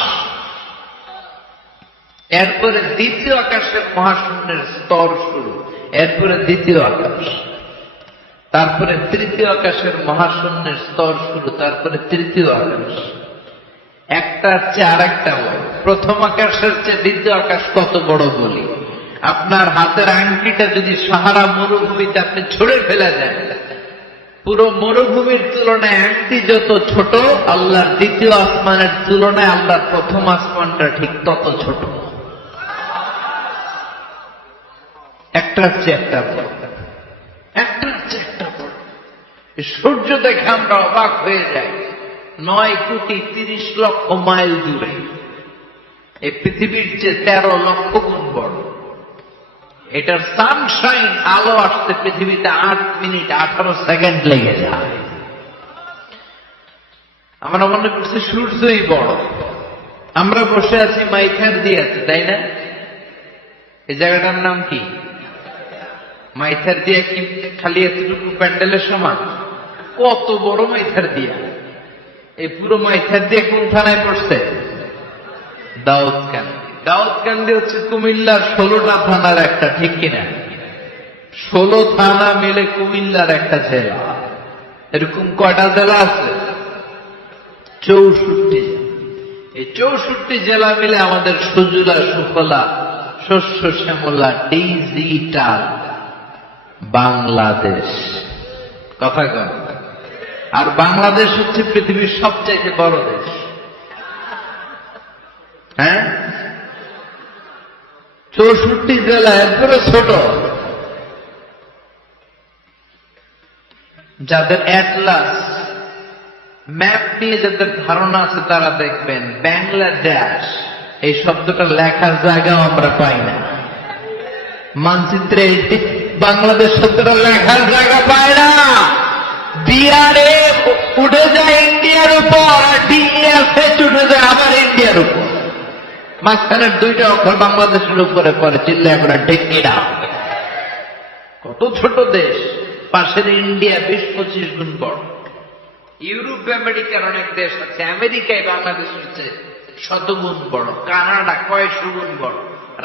এরপরে দ্বিতীয় আকাশের মহাশূন্যের স্তর শুরু, এরপরে দ্বিতীয় আকাশ, তারপরে তৃতীয় আকাশের মহাশূন্যের স্তর শুরু, তারপরে তৃতীয় আকাশ। একটার চেয়ে আর একটা বড়। প্রথম আকাশের চেয়ে দ্বিতীয় আকাশ কত বড় বলি, আপনার হাতের আংটিটা যদি সাহারা মরুভূমিতে আপনি ছুঁড়ে ফেলে দেন, পুরো মরুভূমির তুলনায় আংটি যত ছোট, আল্লাহর দ্বিতীয় আসমানের তুলনায় আল্লাহর প্রথম আসমানটা ঠিক তত ছোট। একটার চেয়ে একটা বড়, একটার চেয়ে একটা বড়। সূর্য দেখে আমরা অবাক হয়ে যাই। 9,30,00,000 মাইল দূরে, এই পৃথিবীর চেয়ে 13 লক্ষ গুণ বড়। এটার সানশাইন, আলো আসতে পৃথিবীতে 8 মিনিট 18 সেকেন্ড লেগে যায়। আমরা মনে করছি সূর্যই বড়, আমরা বসে আছি মাইথার দিয়ে আছে, তাই না? এই জায়গাটার নাম কি? মাইথার দিয়া কি খালি এতটুকু প্যান্ডেলের সমান? কত বড় মাইথার দিয়া! এই পুরো মাইথার দিয়ে কোন থানায় পড়ছে? দাউদকান্দি। দাউদকান্দি হচ্ছে কুমিল্লার 16টা থানার একটা, ঠিক কিনা? 16 থানা মিলে কুমিল্লার একটা জেলা। এরকম কয়টা জেলা আছে? 64। এই 64 জেলা মিলে আমাদের সুজলা সুফলা শস্য শ্যামলা ডিজিটাল বাংলাদেশ। কথা কন। আর বাংলাদেশ হচ্ছে পৃথিবীর সবচেয়ে বড় দেশ। হ্যাঁ, 64 জেলা একবারে ছোট। যাদের অ্যাটলাস ম্যাপ নিয়ে যাদের ধারণা আছে তারা দেখবেন বাংলাদেশ এই শব্দটা লেখার জায়গাও আমরা পাই না। মানচিত্রে বাংলাদেশ শব্দটা লেখার জায়গা পায় না। বিআরএ উঠে যায় ইন্ডিয়ার উপর, আর ডিএফএচ উঠে যায় আবার ইন্ডিয়ার উপর। মাঝখানের দুইটা অক্ষর বাংলাদেশের উপরে পরে, চিল্লা করে ঢেকিরা। কত ছোট দেশ, পাশের ইন্ডিয়া 20-25 গুণ বড়। ইউরোপ আমেরিকার অনেক দেশ আছে, আমেরিকায় বাংলাদেশ হচ্ছে 100 গুণ বড়, কানাডা কয়েকশো গুণ বড়,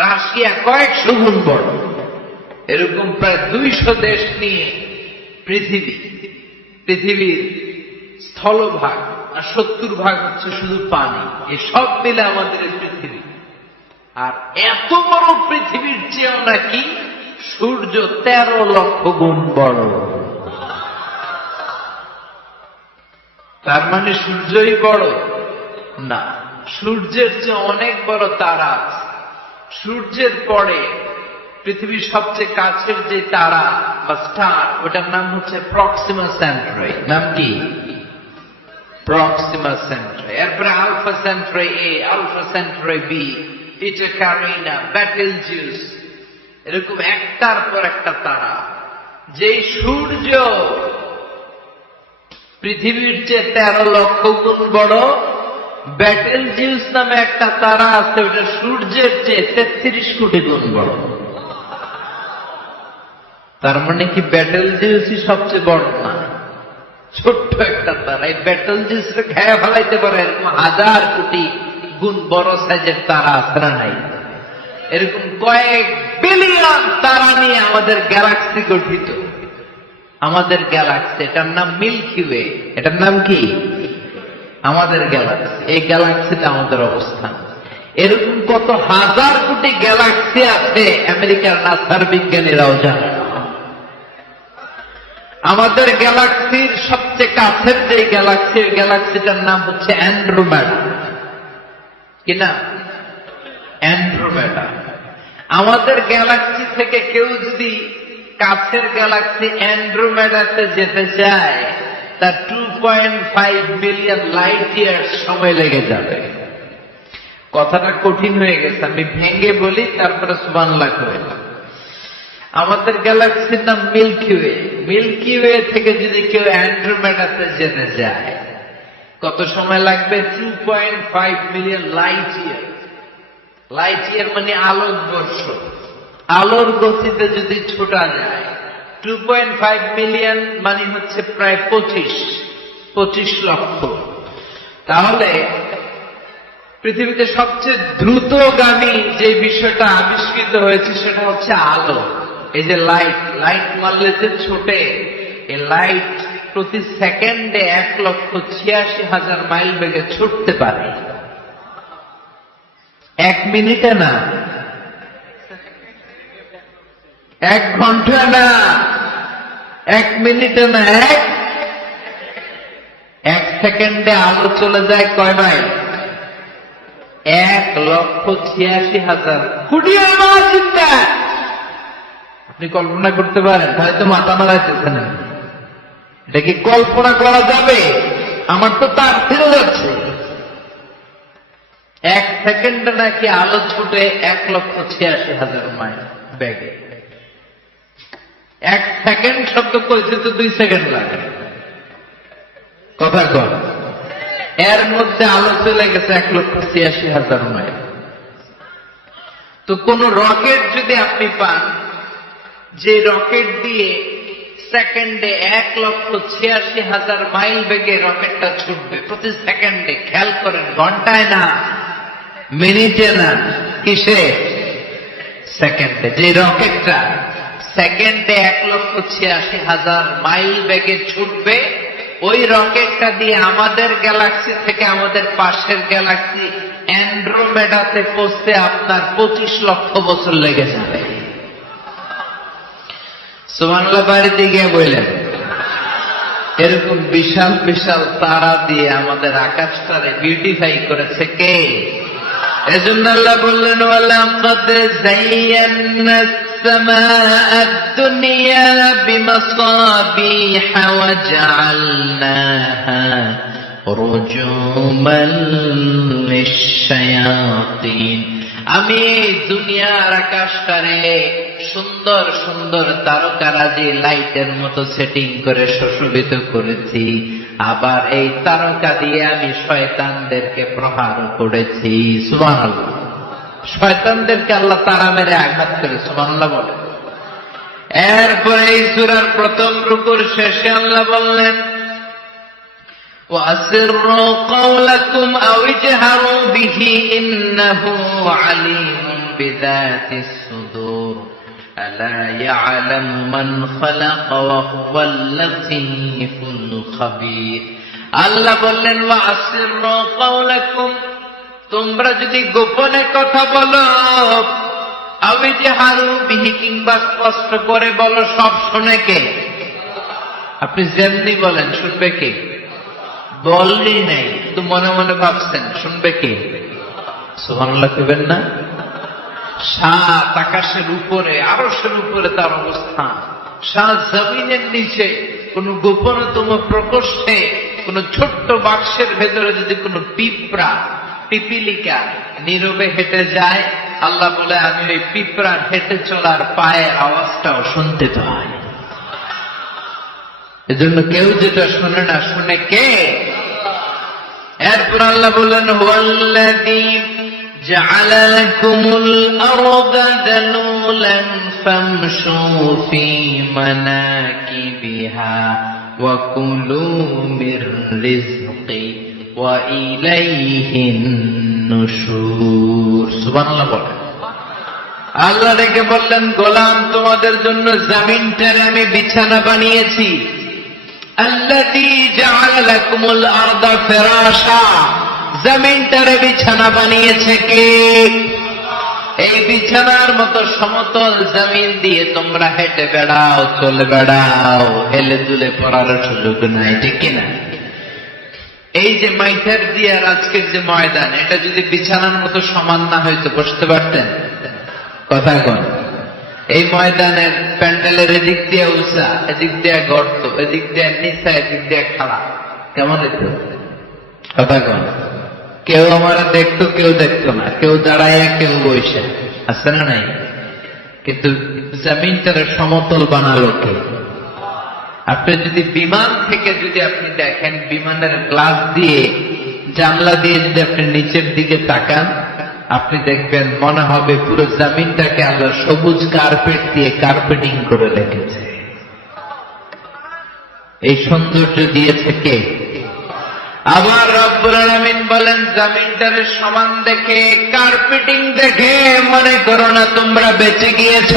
রাশিয়া কয়েকশো গুণ বড়। এরকম প্রায় 200 দেশ নিয়ে পৃথিবীর স্থলভাগ আর 70% হচ্ছে শুধু পানি। এই সব মিলে আমাদের এই পৃথিবী। আর এত বড় পৃথিবীর চেয়েও নাকি সূর্য 13 লক্ষ গুণ বড়। তার মানে সূর্যই বড় না, সূর্যের চেয়ে অনেক বড় তারা আছে। সূর্যের পরে পৃথিবীর সবচেয়ে কাছের যে তারা বা স্টার, ওটার নাম হচ্ছে প্রক্সিমা সেন্ট্রারি। নাম কি? প্রক্সিমা সেন্ট্রারি। এরপরে আলফা সেন্ট্রারি এ, আলফা সেন্ট্রারি বি, ইটা ক্যারিনা, বেটেলজিউস, এরকম একটার পর একটা তারা। যেই সূর্য পৃথিবীর চেয়ে 13 লক্ষ গুণ বড়, বেটেলজিউস নামে একটা তারা আছে, ওটা সূর্যের চেয়ে 33 কোটি গুণ বড়। তার মানে কি বেটেলজিউসই সবচেয়ে বড় না? ছোট্ট একটা তারা। এই বেটেলজিউসকে খেয়ে ফেলাইতে পারে এরকম 1000 কোটি গুণ বড় সাইজের তারা আছে না নাই? এরকম কয়েক বিলিয়ন তারা নিয়ে আমাদের গ্যালাক্সি গঠিত। আমাদের গ্যালাক্সি, এটার নাম মিল্কি ওয়ে। এটার নাম কি? আমাদের গ্যালাক্সি। এই গ্যালাক্সিতে আমাদের অবস্থান। এরকম কত হাজার কোটি গ্যালাক্সি আছে আমেরিকার নাসার বিজ্ঞানীরাও জানে না। আমাদের গ্যালাক্সির সবচেয়ে কাছের যে গ্যালাক্সি, ওই গ্যালাক্সিটার নাম হচ্ছে অ্যান্ড্রোমেডা। কি না? অ্যান্ড্রোমেডা। আমাদের গ্যালাক্সি থেকে কেউ যদি কাছের গ্যালাক্সি অ্যান্ড্রোমেডাতে যেতে চায়, তার 2.5 মিলিয়ন লাইট ইয়ার সময় লেগে যাবে। কথাটা কঠিন হয়ে গেছে, আমি ভেঙে বলি, তারপরে সুবহানাল্লাহ করে। আমাদের গ্যালাক্সির নাম মিল্কি ওয়ে। মিল্কি ওয়ে থেকে যদি কেউ অ্যান্ড্রোমেডাতে যেতে যায়, কত সময় লাগবে? 2.5 million light year. Light year মানে আলোকবর্ষ। আলোর গতিতে যদি ছোটা যায়, 2.5 মিলিয়ন মানে হচ্ছে প্রায় 25 লক্ষ। তাহলে পৃথিবীতে সবচেয়ে দ্রুতগামী যে বিষয়টা আবিষ্কৃত হয়েছে সেটা হচ্ছে আলো। এই যে লাইট মারলে যে ছোটে, এই লাইট প্রতি সেকেন্ডে 1,86,000 মাইল বেগে ছুটতে পারে। 1 মিনিটে না, 1 ঘন্টা না, 1 মিনিটে না, 1 সেকেন্ডে আলো চলে যায় কয় মাইল? 1,86,000 কোটি মাইল। চিন্তা আপনি কল্পনা করতে পারেন? হয়তো মাথা মারাইতেছে না। এটা কি কল্পনা করা যাবে? আমার তো তার ফিরে যাচ্ছে। 1 সেকেন্ডে নাকি আলো ছুটে 1,86,000 মাইল বেগে। 1 সেকেন্ড শব্দ করেছে তো 2 সেকেন্ড লাগে। কথা কর। এর মধ্যে আলো চলে গেছে 1,86,000 মাইল। তো কোন রকেট যদি আপনি পান, যে রকেট দিয়ে সেকেন্ডে 1,86,000 মাইল বেগে রকেটটা ছুটবে, প্রতি সেকেন্ডে, খেয়াল করেন, ঘন্টায় না, মিনিটে না, কিসে? সেকেন্ডে। যে রকেটটা সেকেন্ডে 1,86,000 মাইল বেগে ছুটবে, ওই রকেটটা দিয়ে আমাদের গ্যালাক্সি থেকে আমাদের পাশের গ্যালাক্সি অ্যান্ড্রোমেডাতে পৌঁছতে আপনার 25 লক্ষ বছর লেগে যাবে। সুবহানাল্লাহ বাড়িতে গিয়ে বললেন। এরকম বিশাল বিশাল তারা দিয়ে আমাদের আকাশটারে বিউটিফাই করেছে কে? এজন্য আল্লাহ বললেন, ওয়ালাকাদ যায়্যানাস সামাআদ দুনিয়া বিমাসাবিহা ওয়া জাআলনাহা রুজুমান লিশ-শায়াতিন। আমি দুনিয়ার আকাশটারে সুন্দর সুন্দর তারকারাজি লাইটের মতো সেটিং করে সুশোভিত করেছি। আবার এই তারকা দিয়ে আমি শয়তানদেরকে প্রহার করেছি। সুবহানাল্লাহ। শয়তানদেরকে আল্লাহ তারা মেরে আঘাত করে। সুবহানাল্লাহ বলে। এরপরে এই সূরার প্রথম রুকুর শেষে আল্লাহ বললেন, وَأَسِرُّوا قَوْلَكُمْ أَوْ اجْهَرُوا بِهِ إِنَّهُ عَلِيمٌ بِذَاتِ الصُّدُورِ أَلَا يَعْلَمُ مَنْ خَلَقَ وَهُوَ اللَّطِيفُ الْخَبِيرُ। আল্লাহ বললেন, وَأَسِرُّوا قَوْلَكُمْ, তোমরা যদি গোপনে কথা বলো, أَوْ اجْهَرُوا بِهِ, কিংবা স্পষ্ট করে বলো, সব শুনে কে? আপনি যেমনি বলেন শুনবে কে? বললেই নাই, কিন্তু মনে মনে ভাবছেন শুনবে কে? সুবহানাল্লাহ কইবেন না? সাত আকাশের উপরে, আরশের উপরে তার অবস্থান, সাত জমিনের নিচে কোন গোপনতম প্রকোষ্ঠে, কোন ছোট্ট বাক্সের ভেতরে যদি কোন পিঁপড়া, পিপিলিকা নীরবে হেঁটে যায়, আল্লাহ বলে আমি ওই পিঁপড়ার হেঁটে চলার পায়ের আওয়াজটাও শুনতে পাই। এজন্য কেউ যেটা শুনে না, শুনে কে? এরপর আল্লাহ বললেন, হুয়াল্লাযী জাআলা লাকুমুল আরদা যালুলান ফামশু ফী মানাকিবিহা ওয়া কুলু মির রিজকি ওয়া ইলাইহিন নুশুর। সুবহানাল্লাহ বলেন। আল্লাহ ডেকে বললেন, গোলাম, তোমাদের জন্য জমিনটারে আমি বিছানা বানিয়েছি। আল্লাযী জাআলা লাকুমুল আরদা ফিরাশা, জমিনটারে বিছানা বানিয়েছে কে? এই বিছানার মতো সমতল জমিন দিয়ে তোমরা হেঁটে বেড়াও, চলে বেড়াও, হেলে দুলে পড়ার সুযোগ নাই, ঠিক কিনা? এই যে মাইথার দিয়ার আজকের যে ময়দান, এটা যদি বিছানার মতো সমান না হয়তো বসতে পারতেন? কথা কন। এই ময়দানের প্যান্ডেলের এদিক দিয়ে উঁচা, এদিক দিয়ে গর্ত, এদিক দিয়ে নিচা, এদিক দিয়ে খাড়া, কেমন হইত? কথা কন। কেউ আমরা দেখতো, কেউ দেখতো না, কেউ দাঁড়াইয়া, কেউ বসে, আছে না নাই? কিন্তু জমিনটারে সমতল বানালো কে? আপনি যদি বিমান থেকে যদি আপনি দেখেন, বিমানের গ্লাস দিয়ে, জানলা দিয়ে যদি আপনি নিচের দিকে তাকান, আপনি দেখবেন মনে হবে পুরো জমিনটাকে আল্লাহ সবুজ কার্পেট দিয়ে কার্পেটিং করে রেখেছে। এই সৌন্দর্য দিয়েছে কে? আবার রব্বুল আলামিন বলেন, জমিনটারে সমান দেখে, কার্পেটিং দেখে মনে করো না তোমরা বেঁচে গিয়েছ।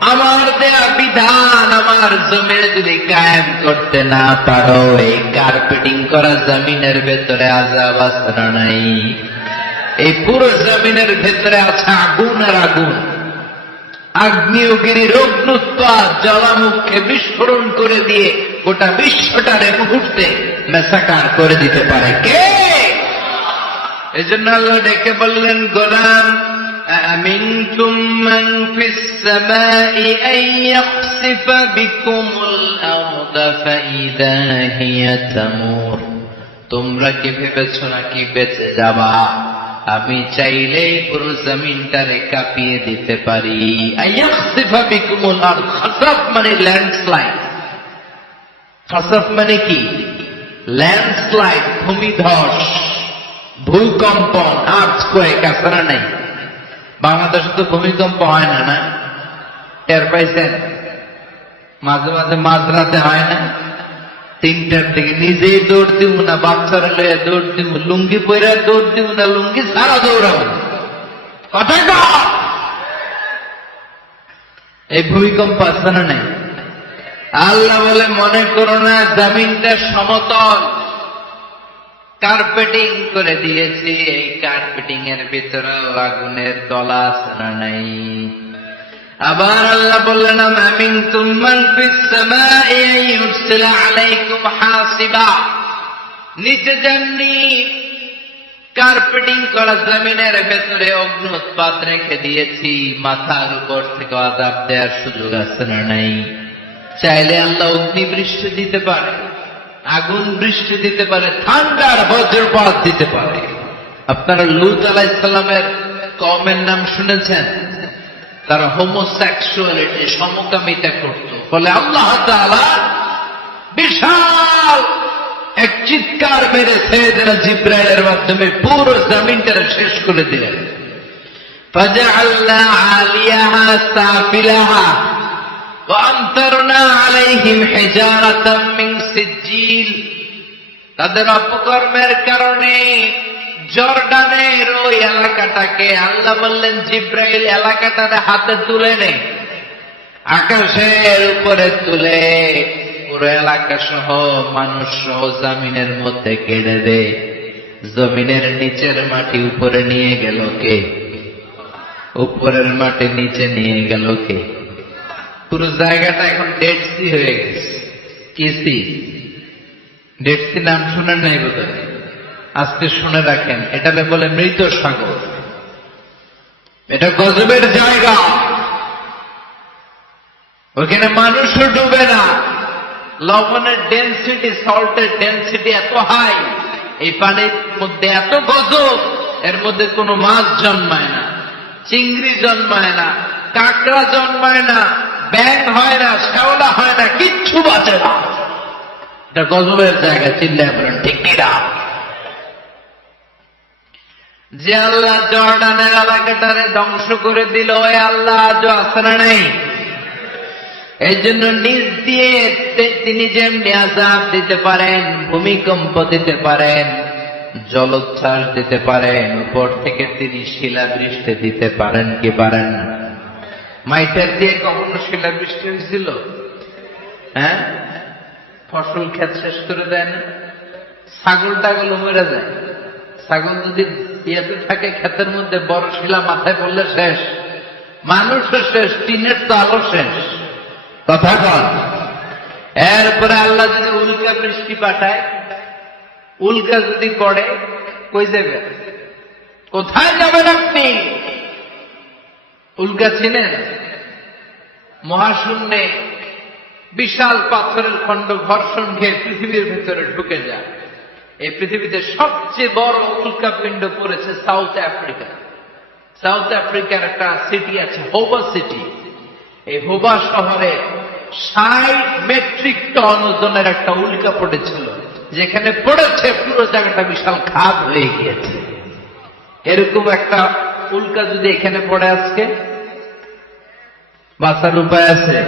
আমার দেয়া বিধান আমার জমিনে যদি কায়েম করতে না পারো, এই কার্পেটিং করা জমিনের ভেতরে আযাব আছে না নাই? এই পুরো জমিনের ভেতরে আছে আগুন আর আগুন। আগ্নেয়গিরির অগ্নুৎপাত জ্বালামুখে বিস্ফোরণ করে দিয়ে গোটা বিশ্বটারে মুহূর্তে মেসাকার করে দিতে পারে কে? এজন্য আল্লাহ ডেকে বললেন, গোলাম, আমিনতুম মান ফিস সামাই আন ইয়াখসিফা বিকুমুল আরদা ফাইদা হিয়া তামুর। তোমরা কি ভেবেছো নাকি বেঁচে যাবা? আমি চাইলেই পুরো জমিনটারে কাঁপিয়ে দিতে পারি। আয়াখসিফা বিকুমুল আরদ, খাসাফ মানে ল্যান্ডস্লাইড। খাসাফ মানে কি? ল্যান্ডস্লাইড, ভূমিধস, ভূকম্প, আর্থকোয়েক আসরা নেই। বাংলাদেশে তো ভূমিকম্প হয় না, না? টের পাইছেন? মাঝে মাঝে মাঝরাতে হয় না? 3টার দিকে নিজেই দৌড় দিব না, বাচ্চারা লইয়া দৌড় দিব, লুঙ্গি পরে দৌড় দিব না, লুঙ্গি সারা দৌড়াবো। কথা কও। এই ভূমিকম্প আসবে না নাই? আল্লাহ বলে মনে করো না জমিনটা সমতল, কার্পেটিং করে দিয়েছি। এই কার্পেটিং এর ভিতরে আগুনের দলা আছে না নাই? আবার আল্লাহ বললেন আমিনতুম মান ফিস সামাই ইউরসিলা আলাইকুম হাসিবা। নিচে যেমনি কার্পেটিং করা জমিনের ভেতরে অগ্নি উৎপাত রেখে দিয়েছি, মাথার উপর থেকে আযাব দেওয়ার সুযোগ আছে না নাই? চাইলে আল্লাহ অগ্নি বৃষ্টি দিতে পারে, আগুন বৃষ্টি দিতে পারে, ঠান্ডার বজ্রপাত দিতে পারে। আপনারা লূত আলাইহিস সালামের কওমের নাম শুনেছেন? তারা হোমোসেক্সুয়ালিটি, সমকামিতা করত। ফলে আল্লাহ তাআলা বিশাল এক চিৎকার মেরে সাইয়েদনা জিবরাইলের মাধ্যমে পুরো জমিনটা শেষ করে দিলেন। ফাজআলনা আলিয়াহা সাফিলাহা ওয়া আমতারনা আলাইহিম হিজারাতাম মিন সিজ্জিল। তাদের অপকর্মের কারণে জর্ডানের ওই এলাকাটাকে আল্লাহ বললেন জিব্রাইল এলাকাটারে হাতে তুলে নে, আকাশের উপরে তুলে পুরো এলাকা সহ মানুষ সহ জমিনের মধ্যে কেড়ে দে। জমিনের নিচের মাটি উপরে নিয়ে গেল কে? উপরের মাটি নিচে নিয়ে গেল কে? পুরো জায়গাটা এখন ডেড সি হয়ে গেছে। কি সি? ডেড সি নাম শুনেন নাই বোধহয়? আজকে শুনে রাখেন, এটাকে বলে মৃত সাগর। এটা গজবের জায়গা, ওখানে মানুষও ডুবে না। লবণের ডেনসিটি, সল্টের ডেনসিটি এত হাই, এই পানির মধ্যে এত গজব, এর মধ্যে কোনো মাছ জন্মায় না, চিংড়ি জন্মায় না, কাঁকড়া জন্মায় না, ব্যাঙ হয় না, শ্যাওলা হয় না, কিচ্ছু বাঁচে না। এটা গজবের জায়গা। চিল্লায় বলেন ঠিক কিনা? যে আল্লাহ জর্ডানের এলাকাটারে ধ্বংস করে দিল, ওই আল্লাহ আজও আসরা নেই। এই জন্য নিজ দিয়ে তিনি যেমনি আযাব দিতে পারেন, ভূমিকম্প দিতে পারেন, জলোচ্ছ্বাস দিতে পারেন, উপর থেকে তিনি শিলাবৃষ্টি দিতে পারেন কি পারেন না? মাইটার দিয়ে কখনো শিলাবৃষ্টি হয়েছিল? হ্যাঁ, ফসল ক্ষেত শেষ করে দেয় না? ছাগল টাগল মরে যায়। ছাগল যদি ইয়েতে থাকে ক্ষেতের মধ্যে, বড় শিলা মাথায় পড়লে শেষ, মানুষও শেষ, টিনের তো আলো শেষ। কথা বল। এরপরে আল্লাহ যদি উল্কা বৃষ্টি পাঠায়, উল্কা যদি পড়ে, কই যাবে? কোথায় যাবেন আপনি? উল্কা চিনেন? মহাশূন্যে বিশাল পাথরের খণ্ড ঘর্ষণ খেয়ে পৃথিবীর ভেতরে ঢুকে যায়। এই পৃথিবীতে সবচেয়ে বড় উল্কাপিণ্ড পড়েছে সাউথ আফ্রিকা। সাউথ আফ্রিকার একটা সিটি আছে, হোবা সিটি। এই হোবা শহরে 60 মেট্রিক টন ওজনের একটা উল্কা পড়েছিল, যেখানে পড়েছে পুরো জায়গাটা বিশাল খাদ হয়ে গিয়েছে। এরকম একটা উল্কা যদি এখানে পড়ে আজকে, বাঁচার উপায় আছে?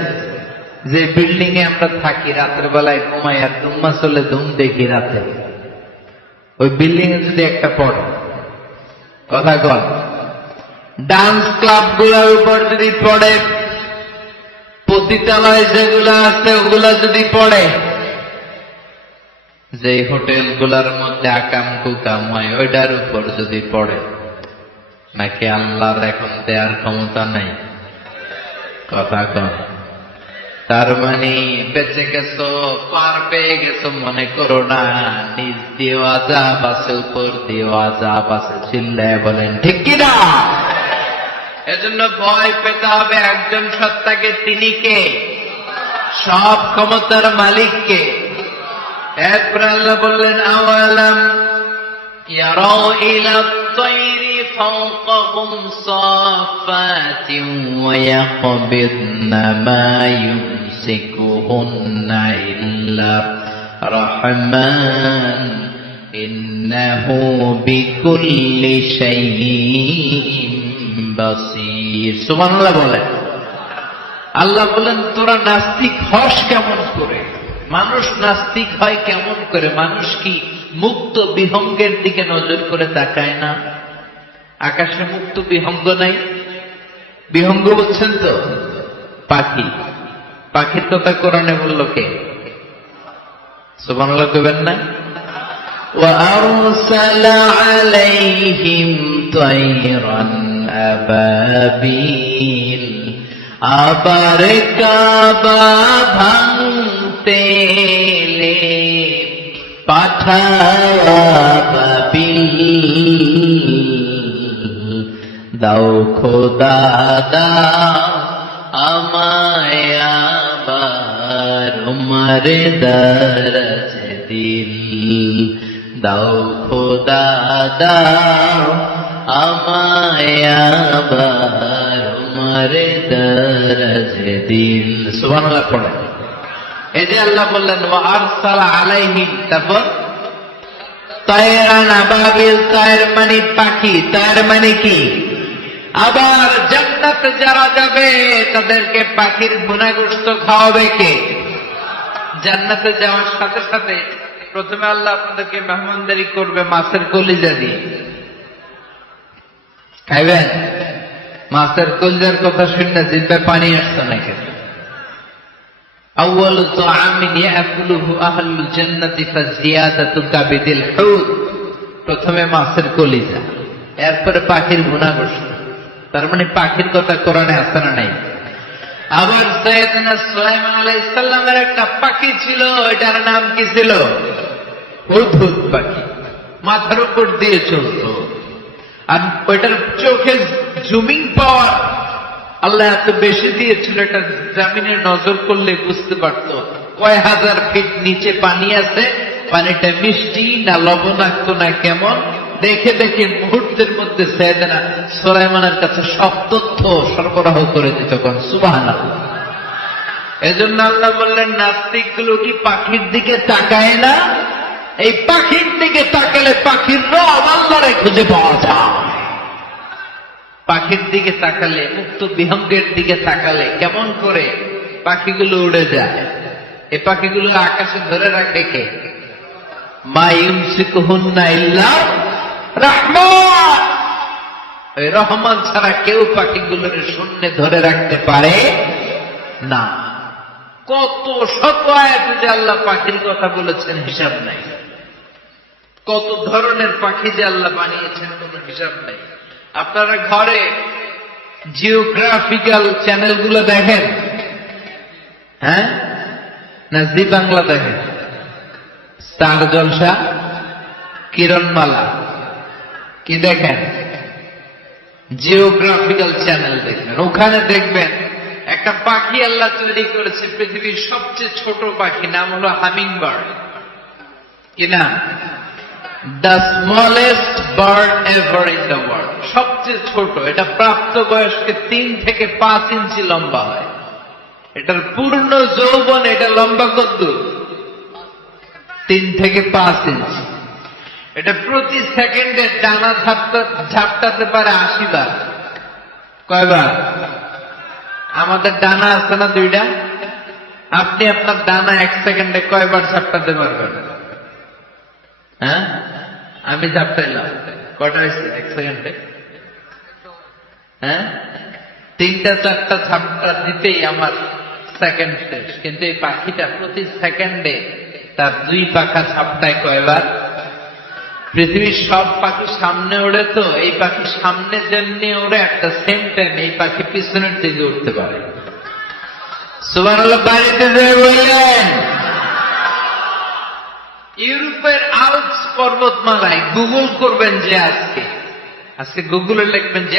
যে বিল্ডিং এ আমরা থাকি, রাতের বেলায় ঘুমাই আর ধুম্মা চলে ধুম দেখি রাতে, ওই বিল্ডিং এ যদি একটা পড়ে, কথা কন, ডান্স ক্লাব গুলার উপর যদি পড়ে, পতিতালয় যেগুলা আছে ওগুলা যদি পড়ে, যে হোটেল গুলার মধ্যে আকাম কুকাম হয় ওইটার উপর যদি পড়ে, নাকি আল্লাহর এখন দেয়ার ক্ষমতা নাই? কথা কন। তার মানে বেঁচে গেছো, পার পেয়ে গেছো মনে করো না, নিজ দিয়েও আযাব আছে, উপর দিয়েও আযাব আছে। চিল্লায় বলেন ঠিক কিনা? এজন্য ভয় পেতে হবে একজন সত্তাকে। তিনি কে? সব ক্ষমতার মালিককে। এরপর আল্লাহ বললেন আওয়ালাম ইয়ারাউ ইলা তায়রি ফাওকাহুম সাফাতিন ওয়া ইয়াকবিদনা মা ইউমসিকুহুন্না ইল্লা রহমান ইন্নাহু বিকুল্লি শাইইন বাসীর। সুবহানাল্লাহ বলেন। আল্লাহ বলেন তোরা নাস্তিক হস কেমন করে? মানুষ নাস্তিক হয় কেমন করে? মানুষ কি মুক্ত বিহঙ্গের দিকে নজর করে তাকায় না? আকাশে মুক্ত বিহঙ্গ নাই? বিহঙ্গ বলছেন তো পাখি। পাখির কথা কোরআনে বলল কে? সুবহানাল্লাহ কইবেন না? وَأَرْسَلَ عَلَيْهِمْ طَيْرًا أَبَابِيلَ। আবার কাবা ভাঙতে এলে পাঠাবাবিল। দাও খোদা দাও আমায় আবার উমারে দরজ দিল। দাও খোদা দাও আমায় আবার উমারে দরজ দিল। সুবহানাল্লাহ পড়েন। এই যে আল্লাহ বললেন ওয়া আরসালা আলাইহিম, তারপর তায়রান আবাবিল। তায়ের মানে পাখি, তায়ের মানে কি? আবার জান্নাতে যারা যাবে তাদেরকে পাখির ভুনাগোশত খাওয়াবে কে? জান্নাতে যাওয়ার সাথে সাথে প্রথমে আল্লাহ আপনাদেরকে মেহমানদারি করবে মাছের কলিজা দিয়ে। খাইবেন? মাছের কলিজার কথা শুনে জিভে পানি আসছে নাকি? আউয়ালু তাআমিন ইয়াকুলুহু আহলুল জান্নাতি ফাজিয়াদাতু কাবিদিল হুত। প্রথমে মাছের কলিজা, এরপরে পাখির ভুনাগোশত। তার মানে পাখির কথা কোরআনে আছে না নাই? আবার সাইয়েদনা সুলাইমান আলাইহিস সালামের একটা পাখি ছিল, এটার নাম কি ছিল? হুদহুদ পাখি। মাথার উপর দিয়ে চলতো, আর ওইটার চোখে জুমিং পাওয়ার আল্লাহ এত বেশি দিয়েছিল, এটা জমিনে নজর করলে বুঝতে পারত কয় হাজার ফিট নিচে পানি আছে, পানিটা মিষ্টি না লবণাক্ত না কেমন। দেখে দেখে মুহূর্তের মধ্যে সাইয়েদনা সুলাইমানের কাছে সব তথ্য সরবরাহ করে দিত। সুবহানাল্লাহ। এজন্য আল্লাহ বললেন নাস্তিকগুলো কি পাখির দিকে তাকায় না? এই পাখির দিকে তাকালে পাখির রব আল্লাহরে খুঁজে পাওয়া যায়। পাখির দিকে তাকালে, মুক্ত বিহঙ্গের দিকে তাকালে কেমন করে পাখিগুলো উড়ে যায়। এই পাখিগুলো আকাশে ধরে রাখে কে? মা ইউমসিকুহুন্না ইল্লা রহমান। ওই রহমান ছাড়া কেউ পাখিগুলোর শূন্যে ধরে রাখতে পারে না। কত শত আয়াতে যে আল্লাহ পাখির কথা বলেছেন হিসাব নাই। কত ধরনের পাখি যে আল্লাহ বানিয়েছেন কোন হিসাব নাই। আপনারা ঘরে জিওগ্রাফিক্যাল চ্যানেলগুলো দেখেন? হ্যাঁ না জি বাংলা দেখেন? স্টার জলসা, কিরণমালা কি দেখেন? জিওগ্রাফিক্যাল চ্যানেল দেখবেন। ওখানে দেখবেন একটা পাখি আল্লাহ তৈরি করেছে, পৃথিবীর সবচেয়ে ছোট পাখি, নাম হলো হামিং বার্ড। কি নাম? The smallest bird ever in the world. সবচেয়ে ছোট। এটা প্রাপ্ত বয়স্কে 3 থেকে 5 ইঞ্চি লম্বা হয়। এটার পূর্ণ যৌবন এটা লম্বা কত? 3 থেকে 5 ইঞ্চি। এটা প্রতি সেকেন্ডে ডানা ঝাপটাতে পারে 80 বার। কয়বার? আমাদের ডানা আছে না 2টা? আপনি আপনার ডানা 1 সেকেন্ডে কয়বার ঝাপটাতে পারবেন? হ্যাঁ, আমি ঝাপটাইলাম, কটা হয়েছে 1 সেকেন্ডে? হ্যাঁ, 3টা-4টা ঝাপটা দিতেই আমার সেকেন্ড শেষ। কিন্তু এই পাখিটা প্রতি সেকেন্ডে তার 2 পাখা ঝাপটায় কয়বার? পৃথিবীর সব পাখি সামনে ওড়ে, তো এই পাখি সামনে যেমনি ওড়ে, একটা সেম টাইম এই পাখি পিছনের দিকে উঠতে পারে। সুবহানাল্লাহ। বাড়িতে যেয়ে বললেন ইউরোপের আল্পস পর্বতমালায় গুগল করবেন যে আজকে গুগলে লিখবেন যে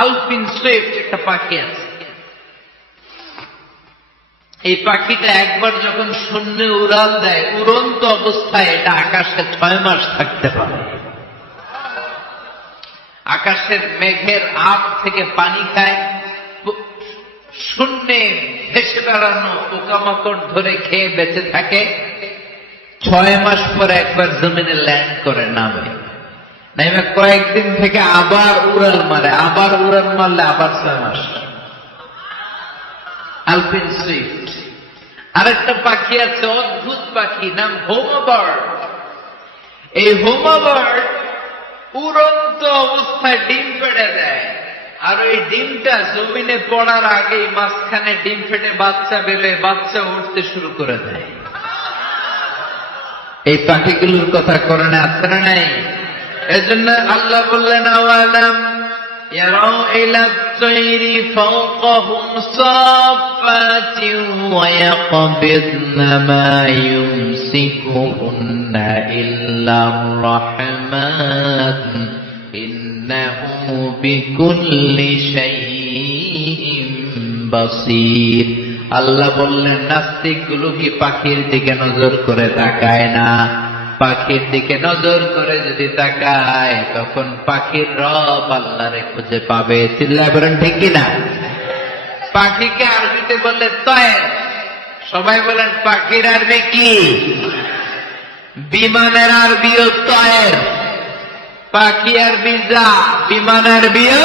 আলপিন সুইফট একটা পাখি আছে। এই পাখিটা একবার যখন শূন্যে উড়াল দেয়, উড়ন্ত অবস্থায় এটা আকাশে 6 মাস থাকতে পারে। আকাশের মেঘের আপ থেকে পানি খায়, শূন্যে ভেসে বেড়ানো পোকামাকড় ধরে খেয়ে বেঁচে থাকে, 6 মাস পরে একবার জমিনে ল্যান্ড করে নামে, নামে কয়েকদিন থেকে আবার উড়াল মারে, আবার উড়াল মারলে আবার 6 মাস। আলপিন সুইফট। আরেকটা পাখি আছে, অদ্ভুত পাখি, নাম হোমাবার্ড। এই হোমাবার্ড উড়ন্ত অবস্থায় ডিম পেড়ে দেয়, আর ওই ডিমটা জমিনে পড়ার আগেই মাঝখানে ডিম ফেটে বাচ্চা বেরোয়, বাচ্চা উঠতে শুরু করে দেয়। এই পাখিগুলোর কথা কোরআনে আছে না নাই? এজন্য আল্লাহ বললেন, আওয়ালাম ইয়ারাউ ইলা তায়রি ফাওকাহুম সাফাতিন ওয়া ইয়াকবিদনা মা ইউমসিকুহুন্না ইল্লার রাহমান ইন্নাহু বিকুল্লি শাইইন বাসীর। আল্লাহ বললেন, নাস্তিক গুলো কি পাখির দিকে নজর করে তাকায় না? পাখির দিকে নজর করে যদি তাকায়, তখন পাখির রব আল্লাহরে খুঁজে পাবে। চিল্লায় বলেন ঠিক কিনা? পাখিকে আরবিতে বললে তয়ের। সবাই বলেন পাখির আরবি কি? বিমানের আরবিও তয়ের। পাখি আরবি যা, বিমান আরবিও।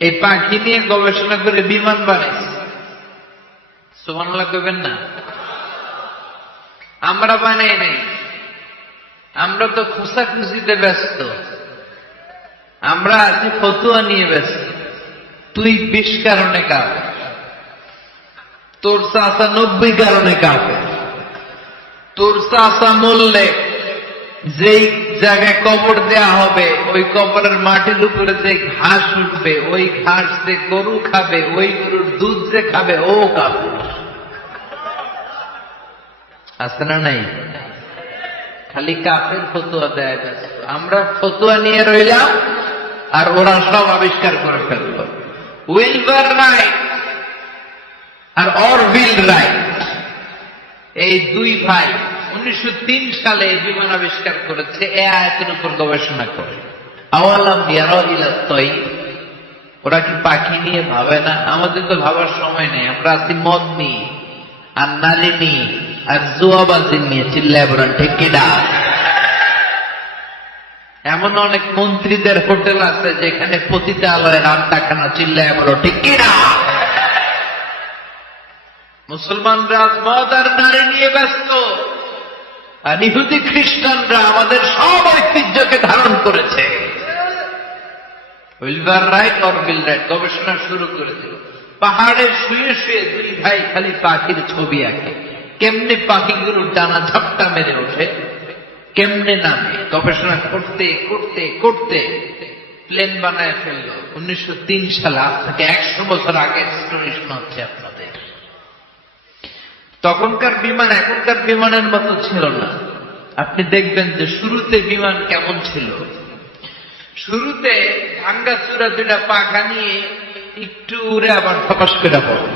এই পাখি নিয়ে গবেষণা করে বিমান বানাইছে। সুবহানাল্লাহ কইবেন না? আমরা বানাই নাই, আমরা তো খোঁচাখুচিতে ব্যস্ত, আমরা আছি ফতুয়া নিয়ে ব্যস্ত। তুই 20 কারণে কাফের, তোর চাচা 90 কারণে কাফের, তোর চাচা মরলে যেই জায়গায় কবর দেয়া হবে, ওই কবরের মাটির উপরে যে ঘাস উঠবে, ওই ঘাস যে গরু খাবে, ওই গরুর দুধ যে খাবে, ও কাফের। আছে না নাই? খালি কাফের ফতুয়া দেয় ব্যস্ত। আমরা ফতুয়া নিয়ে রইলাম, আর ওরা সব আবিষ্কার করে ফেলল। উইলবার রাইট আর অরভিল রাইট, এই দুই ভাই 1903 সালে বিমান আবিষ্কার করেছে। এ আয়াতের উপর গবেষণা করে। আওয়ালাম ইয়ারাউ ইলা তায়র, ওরা কি পাখি নিয়ে ভাবে না? আমাদের তো ভাবার সময় নেই, আমরা আছি মদ নিয়ে আর নারী নিয়ে আর জুয়াবাজি নিয়ে। চিল্লায় বলেন ঠিক কিনা? এমন অনেক মন্ত্রীদের হোটেল আছে যেখানে পতিতালয়ের আড্ডাখানা। চিল্লায় বলো ঠিক কিনা? মুসলমানরা মদ আর নারী নিয়ে ব্যস্ত, আর ইহুদি খ্রিস্টানরা আমাদের সব ঐতিহ্যকে ধারণ করেছে। উইলবার রাইট অরভিল রাইট গবেষণা শুরু করেছিল। পাহাড়ে শুয়ে শুয়ে দুই ভাই খালি পাখির ছবি আঁকে, কেমনে পাখিগুলো ডানা ঝাপটা মেরে ওঠে, কেমনে নামে। গবেষণা করতে করতে করতে প্লেন বানায় ফেলল 1903 সালে। আজ থেকে 100 বছর আগের স্টোরি শোনাচ্ছে আপনাদের। তখনকার বিমান এখনকার বিমানের মতো ছিল না। আপনি দেখবেন যে শুরুতে বিমান কেমন ছিল। শুরুতে ভাঙ্গাচুরা দুটা পাখা নিয়ে একটু উড়ে আবার থপাস করে পড়ে,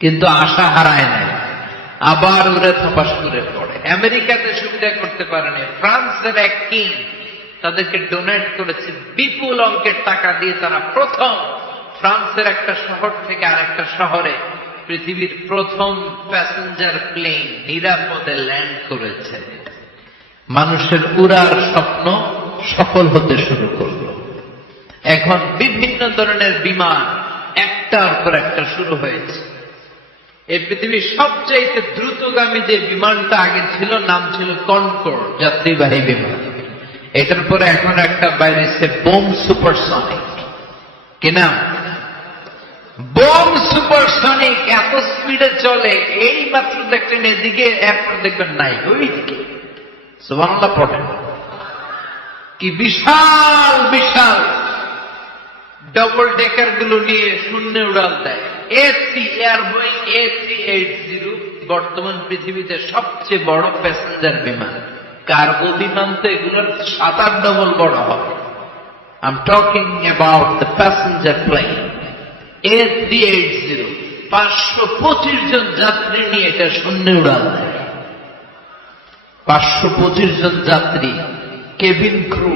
কিন্তু আশা হারায় না, আবার উড়ে থপাস করে পড়ে। আমেরিকাতে সুবিধা করতে পারেনি। ফ্রান্সের এক কিং তাদেরকে ডোনেট করেছে বিপুল অঙ্কের টাকা দিয়ে। তারা প্রথম ফ্রান্সের একটা শহর থেকে আরেকটা শহরে পৃথিবীর প্রথম প্যাসেঞ্জার প্লেন নিরাপদে ল্যান্ড করেছে। মানুষের উড়ার স্বপ্ন সফল হতে শুরু করল। এখন বিভিন্ন ধরনের বিমান একটার পর একটা শুরু হয়েছে। এই পৃথিবীর সবচাইতে দ্রুতগামী যে বিমানটা আগে ছিল, নাম ছিল কনকর্ড, যাত্রীবাহী বিমান। এটার পরে এখন একটা বাইরেছে বোম সুপারসনিক। কি নাম? Bomb supersonic. এত স্পিডে চলে, এই মাত্র দেখলেন এদিকে, এরপর দেখবেন নাই ওইদিকে। সুবহানাল্লাহ পড়েন। কি বিশাল বিশাল ডবল ডেকার গুলো নিয়ে শূন্যে উড়াল দেয়। এয়ারবোয়িং A380 বর্তমান পৃথিবীতে সবচেয়ে বড় প্যাসেঞ্জার বিমান। কার্গো বিমান তো এগুলোর 7-8 ডবল বড় হবে। I am talking about the passenger plane A380। 525 জন যাত্রী নিয়ে এটা শূন্যে উড়াল দেয়। 525 জন যাত্রী, কেবিন ক্রু,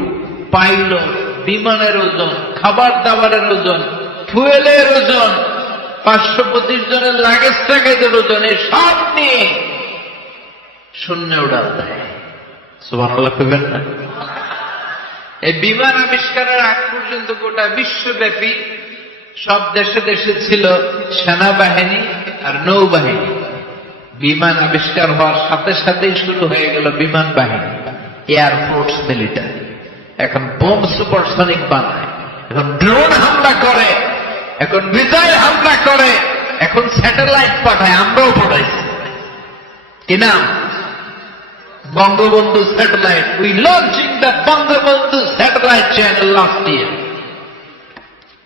পাইলট, বিমানের ওজন, খাবার দাবারের ওজন, ফুয়েলের ওজন, 525 জনের লাগেজ ট্যাগেজের ওজন, এই সব নিয়ে শূন্যে উড়াল দেয়। সুবহানাল্লাহ কইবেন না? এই বিমান আবিষ্কারের আগ পর্যন্ত গোটা বিশ্বব্যাপী সব দেশে দেশে ছিল সেনাবাহিনী আর নৌবাহিনী। বিমান আবিষ্কার হওয়ার সাথে সাথেই শুরু হয়ে গেল বিমান বাহিনী, এয়ারফোর্স, মিলিটারি। এখন বোম সুপারসনিক বানায়, এখন ড্রোন হামলা করে, এখন মিসাইল হামলা করে, এখন স্যাটেলাইট পাঠায়। আমরাও পাঠাইছি। কি নাম? Bangabandhu satellite. We launching the Bangabandhu satellite channel last year.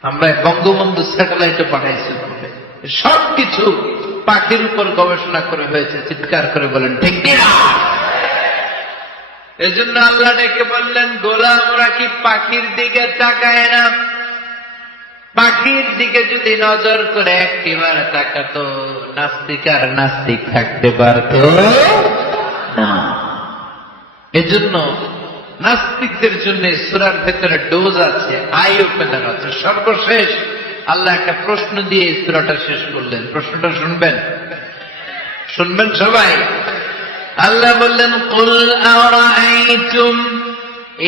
আমরা বঙ্গবন্ধু স্যাটেলাইটে পাঠাইছি। সবকিছু পাখির উপর গবেষণা করে হয়েছে। চিৎকার করে বলেন ঠিক কিনা? এজন্য আল্লাহ ডেকে বললেন, গোলাম ওরা কি পাখির দিকে তাকায় না? পাখির দিকে যদি নজর করে একেবারে তাকাতো, নাস্তিক আর নাস্তিক থাকতে পারত না। এজন্য নাস্তিকদের জন্য সূরার ভেতরে ডোজ আছে, আই ওপেনার আছে। সর্বশেষ আল্লাহ একটা প্রশ্ন দিয়ে সূরাটা শেষ করলেন। প্রশ্নটা শুনবেন? শুনবেন সবাই? আল্লাহ বললেন, কুল আরাআইতুম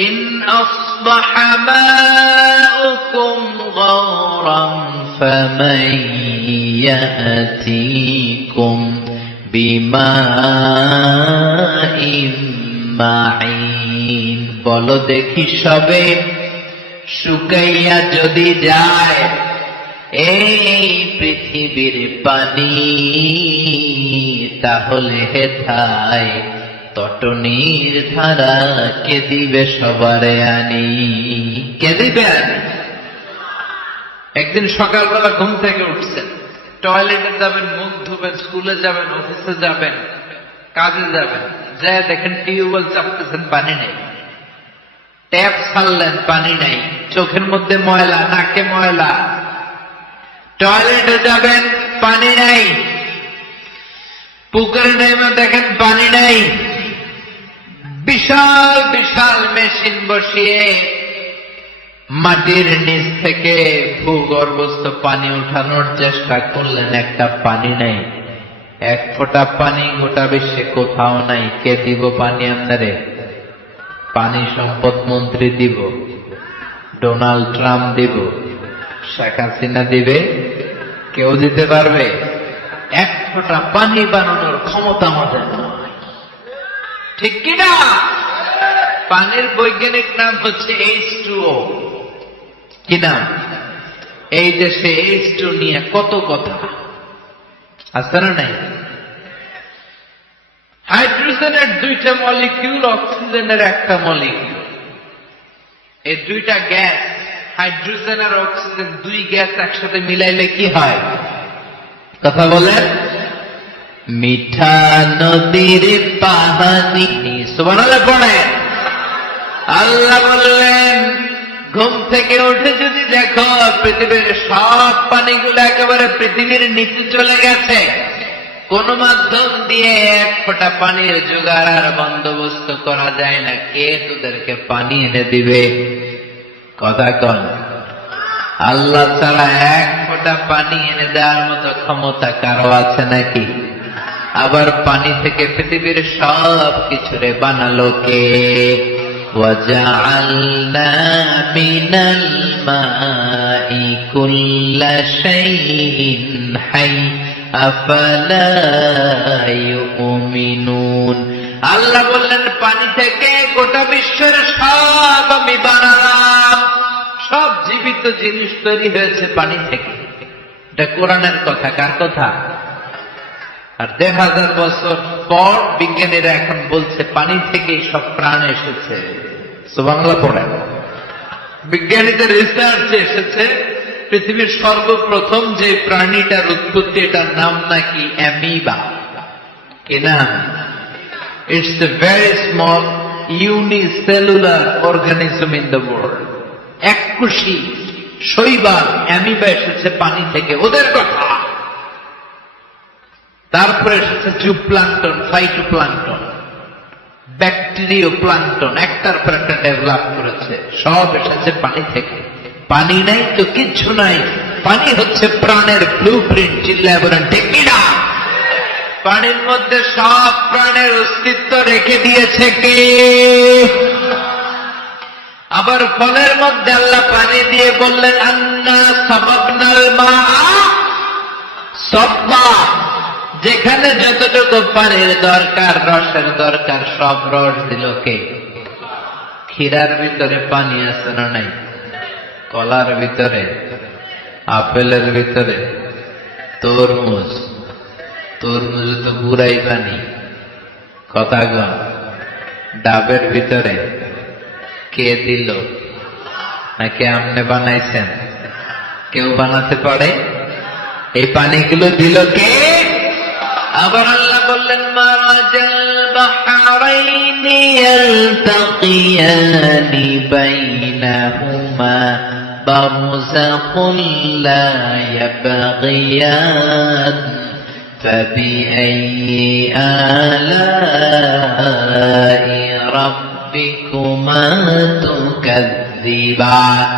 ইন আসবাহা মাউকুম গাওরান ফামান ইয়াতিকুম বিমাইন মাইন। বলো দেখি সবে, শুকাইয়া যদি যায় এই পৃথিবীর পানি, তাহলে হেথায় তটনির ধারা কে দিবে সবারে আনি? কে দিবে আনি? একদিন সকালবেলা ঘুম থেকে উঠছেন, টয়লেটে যাবেন, মুখ ধুবেন, স্কুলে যাবেন, অফিসে যাবেন, কাজে যাবেন, যায় দেখেন টিউবওয়েল চাপতেছেন, পানি নেই। ট্যাপ ছাড়লেন, পানি নাই। চোখের মধ্যে ময়লা, নাকে ময়লা। টয়লেটে যাবেন, পানি নাই। পুকুরে নেমে দেখেন পানি নাই। বিশাল বিশাল মেশিন বসিয়ে মাটির নিচ থেকে ভূগর্ভস্থ পানি উঠানোর চেষ্টা করলেন, একটা পানি নাই। এক ফোঁটা পানি গোটা বিশ্বে কোথাও নাই। কে দিব পানি আপনারে? পানি সম্পদ মন্ত্রী দিব, ডোনাল্ড ট্রাম্প দিব, শেখ হাসিনা দিবে? কেউ দিতে পারবে? এক ফোঁটা পানি বানানোর ক্ষমতা আমাদের নয়। ঠিক কিনা? পানির বৈজ্ঞানিক নাম হচ্ছে H2O। কি নাম? এই দেশে H2 নিয়ে কত কথা আছে না নাই? হাইড্রোজেনের দুইটা মলিকিউল, অক্সিজেনের একটা মলিকিউল। এই দুইটা গ্যাস, হাইড্রোজেন আর অক্সিজেন, দুই গ্যাস একসাথে মিলাইলে কি হয়? কথা বলেন। মিঠা নদীর পানি। সুবহানাল্লাহ পড়েন। আল্লাহ বললেন, ঘুম থেকে উঠে যদি দেখো পৃথিবীর সব পানিগুলো একেবারে পৃথিবীর নিচে চলে গেছে, কোন মাধ্যম দিয়ে এক ফোঁটা পানির জোগাড় আর বন্দোবস্ত করা যায় না, কে তোদেরকে পানি এনে দিবে? কথা কন। আল্লাহ ছাড়া এক ফোঁটা পানি এনে দেওয়ার মতো ক্ষমতা কারো আছে নাকি? আবার পানি থেকে পৃথিবীর সব কিছুরে বানালো কে? وَجَعَلْنَا مِنَ الْمَاءِ كُلَّ شَيْءٍ حَيٍّ أَفَلَا يُؤْمِنُونَ। আল্লাহ বললেন, পানি থেকে গোটা বিশ্বের সব আমি বানালাম। সব জীবিত জিনিস তৈরি হয়েছে পানি থেকে। এটা কোরআনের কথা। কার কথা? আর ১,৫০০ বছর পর বিজ্ঞানীরা এখন বলছে পানি থেকেই সব প্রাণ এসেছে। সুবহানাল্লাহ পড়েন। বিজ্ঞানীদের রিসার্চে এসেছে পৃথিবীর সর্বপ্রথম যে প্রাণীটার উৎপত্তি, এটার নাম নাকি অ্যামিবা। কি নাম? It's a very small unicellular organism in the world. এককোষী শৈবাল অ্যামিবা এসেছে পানি থেকে, ওদের কথা। তারপরে এসেছে জুপ্লাঙ্কটন, ফাইটোপ্লাঙ্কটন, ব্যাকটেরিও প্লাঙ্কটন, একটার পর একটা ডেভেলপ করেছে। সব এসেছে পানি থেকে। পানি নাই তো কিচ্ছু নাই। পানি হচ্ছে প্রাণের ব্লু প্রিন্ট। চিল্লায় বলেন ঠিক কিনা? পানির মধ্যে সব প্রাণের অস্তিত্ব রেখে দিয়েছে কে? আবার ফলের মধ্যে আল্লাহ পানি দিয়ে বললেন আন্না সাবাবনাল মা সাব্বা, যেখানে যতটুকু পানির দরকার, রসের দরকার, সব রস দিল কে? ক্ষীরার ভিতরে পানি আছে না নাই? কলার ভিতরে, আপেলের ভিতরে, তরমুজ, তরমুজে তো পুরাই পানি। কথা গণ, ডাবের ভিতরে কে দিল? নাকি আপনি বানাইছেন? কেউ বানাতে পারে? এই পানিগুলো দিল কে? আবার আল্লাহ বললেন মারাজাল বাহরাইনি ইয়ালতাকিয়ানি বাইনাহুমা বারযাখুন লা ইয়াবগিয়ান ফাবিআইয়ি আলাই রাব্বিকুমা তুকাযযিবান।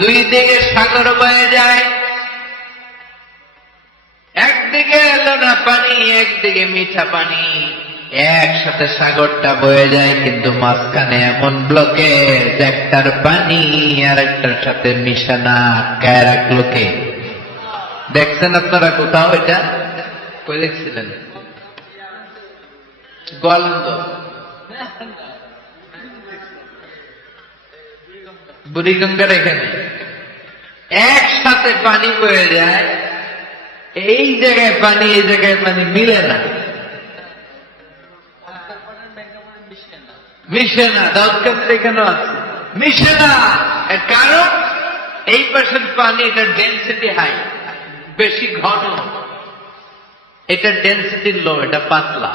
দুই দিকে সাগর বয়ে যায়, একদিকে এলো না পানি, একদিকে মিঠা পানি, একসাথে সাগরটা বয়ে যায়, কিন্তু মাঝখানে এমন ব্লকেজ, একটার পানি আর একটার সাথে মিশে না। আটকায় রাখলো কে? দেখছেন আপনারা কোথাও এটা? কই দেখছিলেন? গোয়ালন্দ, বুড়িগঙ্গার এখানে একসাথে পানি বয়ে যায়, এই জায়গায় পানি এই জায়গায় পানি মিলে না, মিশে না। দাউদকান্দির এখানেও আছে, মিশে না। এর কারণ এই পাশের পানি, এটা ডেন্সিটি হাই, বেশি ঘন, এটা ডেন্সিটি লো, এটা পাতলা।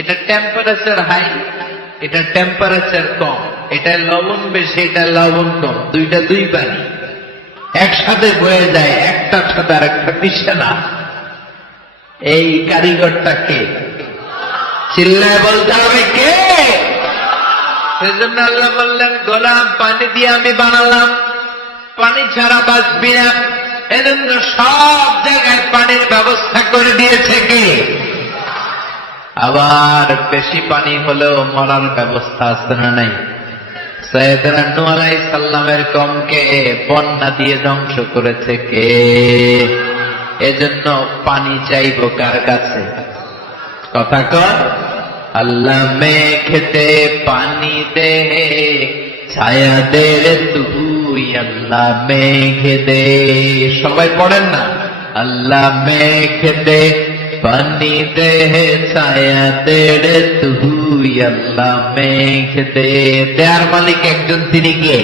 এটা টেম্পারেচার হাই, এটা টেম্পারেচার কম। এটা লবণ বেশি, এটা লবণ কম। দুইটা দুই পানি একসাথে বয়ে যায়, একটার সাথে আর একটা মিশে না। এই কারিগরটা কে? চিল্লায় বলতে হবে কে? সেজন্য আল্লাহ বললেন গোলাম, পানি দিয়ে আমি বানালাম, পানি ছাড়া বাঁচবি না। এজন্য সব জায়গায় পানির ব্যবস্থা করে দিয়েছে কে? আবার বেশি পানি হলেও মরার ব্যবস্থা আছে না নাই? সাইয়েদনা নূহ আলাইহিস সালামের কওমকে বন্যা দিয়ে ধ্বংস করেছে কে? এজন্য পানি চাইব কার কাছে? কথা কর, আল্লাহ মেঘেতে পানি দে, ছায়া দে রে তুই, আল্লাহ মেঘ দে। সবাই পড়েন না, আল্লাহ মেঘ দে পানি দে, ছায়া দে রে তুই, আল্লাহ মেঘ দে। দেয়ার মালিক একজন, তিনি কে?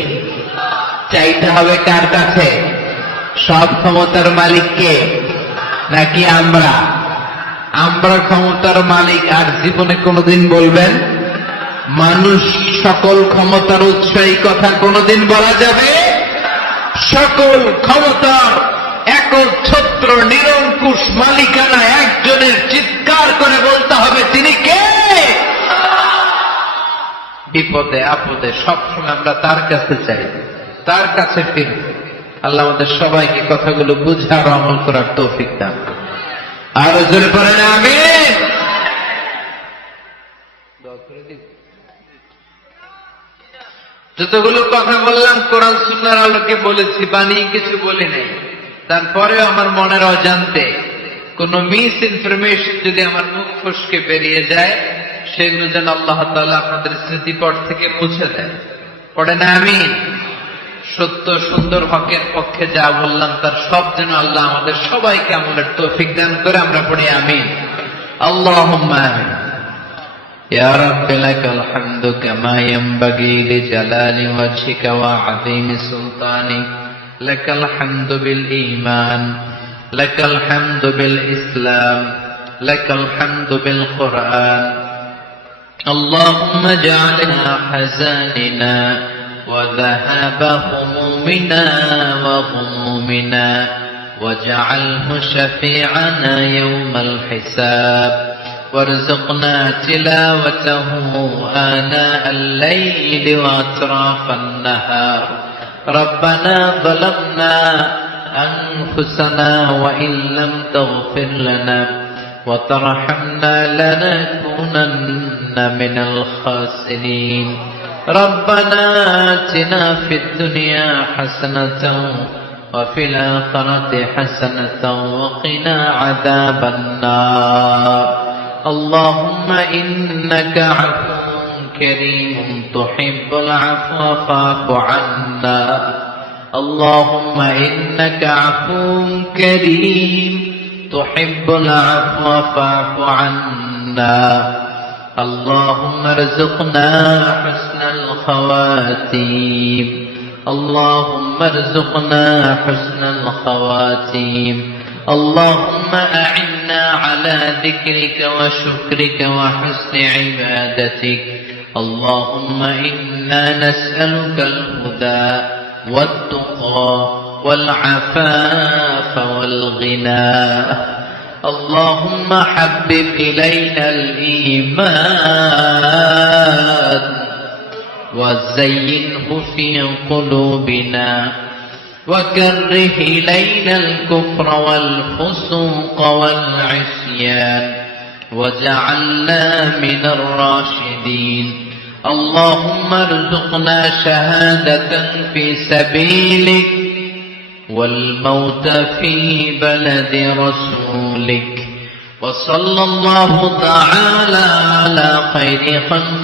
চাইতে হবে কার কাছে? সব ক্ষমতার মালিক কে? নাকি আমরা? আমরা ক্ষমতার মালিক। আর জীবনে কোনদিন বলবেন মানুষ সকল ক্ষমতার উৎস? এই কথা কোনদিন বলা যাবে? সকল ক্ষমতার একচ্ছত্র নিরঙ্কুশ মালিকানা একজনের, চিৎকার করে বলতে হবে তিনি কে? বিপদে আপদে সবসময় আমরা তার কাছে চাই, তার কাছে ফিরব। আল্লাহ আমাদের সবাইকে কথাগুলো বুঝার আমল করার তৌফিক দান। আরো জোরে পড়েন আমিন। যতগুলো কথা বললাম কোরআন সুন্নাহর আলোকে বলেছি, বানিয়ে কিছু বলি নাই। তারপরেও আমার মনের অজান্তে কোন মিস ইনফরমেশন যদি আমার মুখ ফসকে বেরিয়ে যায়, সেগুলো যেন আল্লাহ তাআলা আপনাদের স্মৃতিপট থেকে মুছে দেয়। পড়েন আমিন। সত্য সুন্দর হকের পক্ষে যা বললাম তার সব যেন আল্লাহ আমাদের সবাইকে আমলের তৌফিক দান করে। আমরা পড়ি আমিন। আল্লাহুম্মা আমিন। ইয়া রাব্বি লাকাল হামদু কামা ইয়ানবাগি লিজালালি ওয়াজহিকা ওয়া আযীমি সুলতানিক। লাকাল হামদু বিল ঈমান, লাকাল হামদু বিল ইসলাম, লাকাল হামদু বিল কুরআন। আল্লাহুম্মা জাআলনা হাযানিনা وذهب همومنا وغمومنا واجعله شفيعنا يوم الحساب وارزقنا تلاوته آناء الليل وأطراف النهار. ربنا ظلمنا أنفسنا وإن لم تغفر لنا وترحمنا لنكونن من الخاسرين ربنا آتنا في الدنيا حسنة وفي الآخرة حسنة وقنا عذاب النار اللهم إنك عفو كريم تحب العفو فاعف عنا اللهم إنك عفو كريم تحب العفو فاعف عنا اللهم ارزقنا حسن الخواتيم اللهم ارزقنا حسن الخواتيم اللهم أعنا على ذكرك وشكرك وحسن عبادتك اللهم إنا نسألك الهدى والتقى والعفاف والغنى اللهم حبب إلينا الإيمان وزينه في قلوبنا وكره إلينا الكفر والفسوق والعصيان واجعلنا من الراشدين اللهم ارزقنا شهادة في سبيلك والموت في بلد رسولك وصلى الله تعالى على خير خلق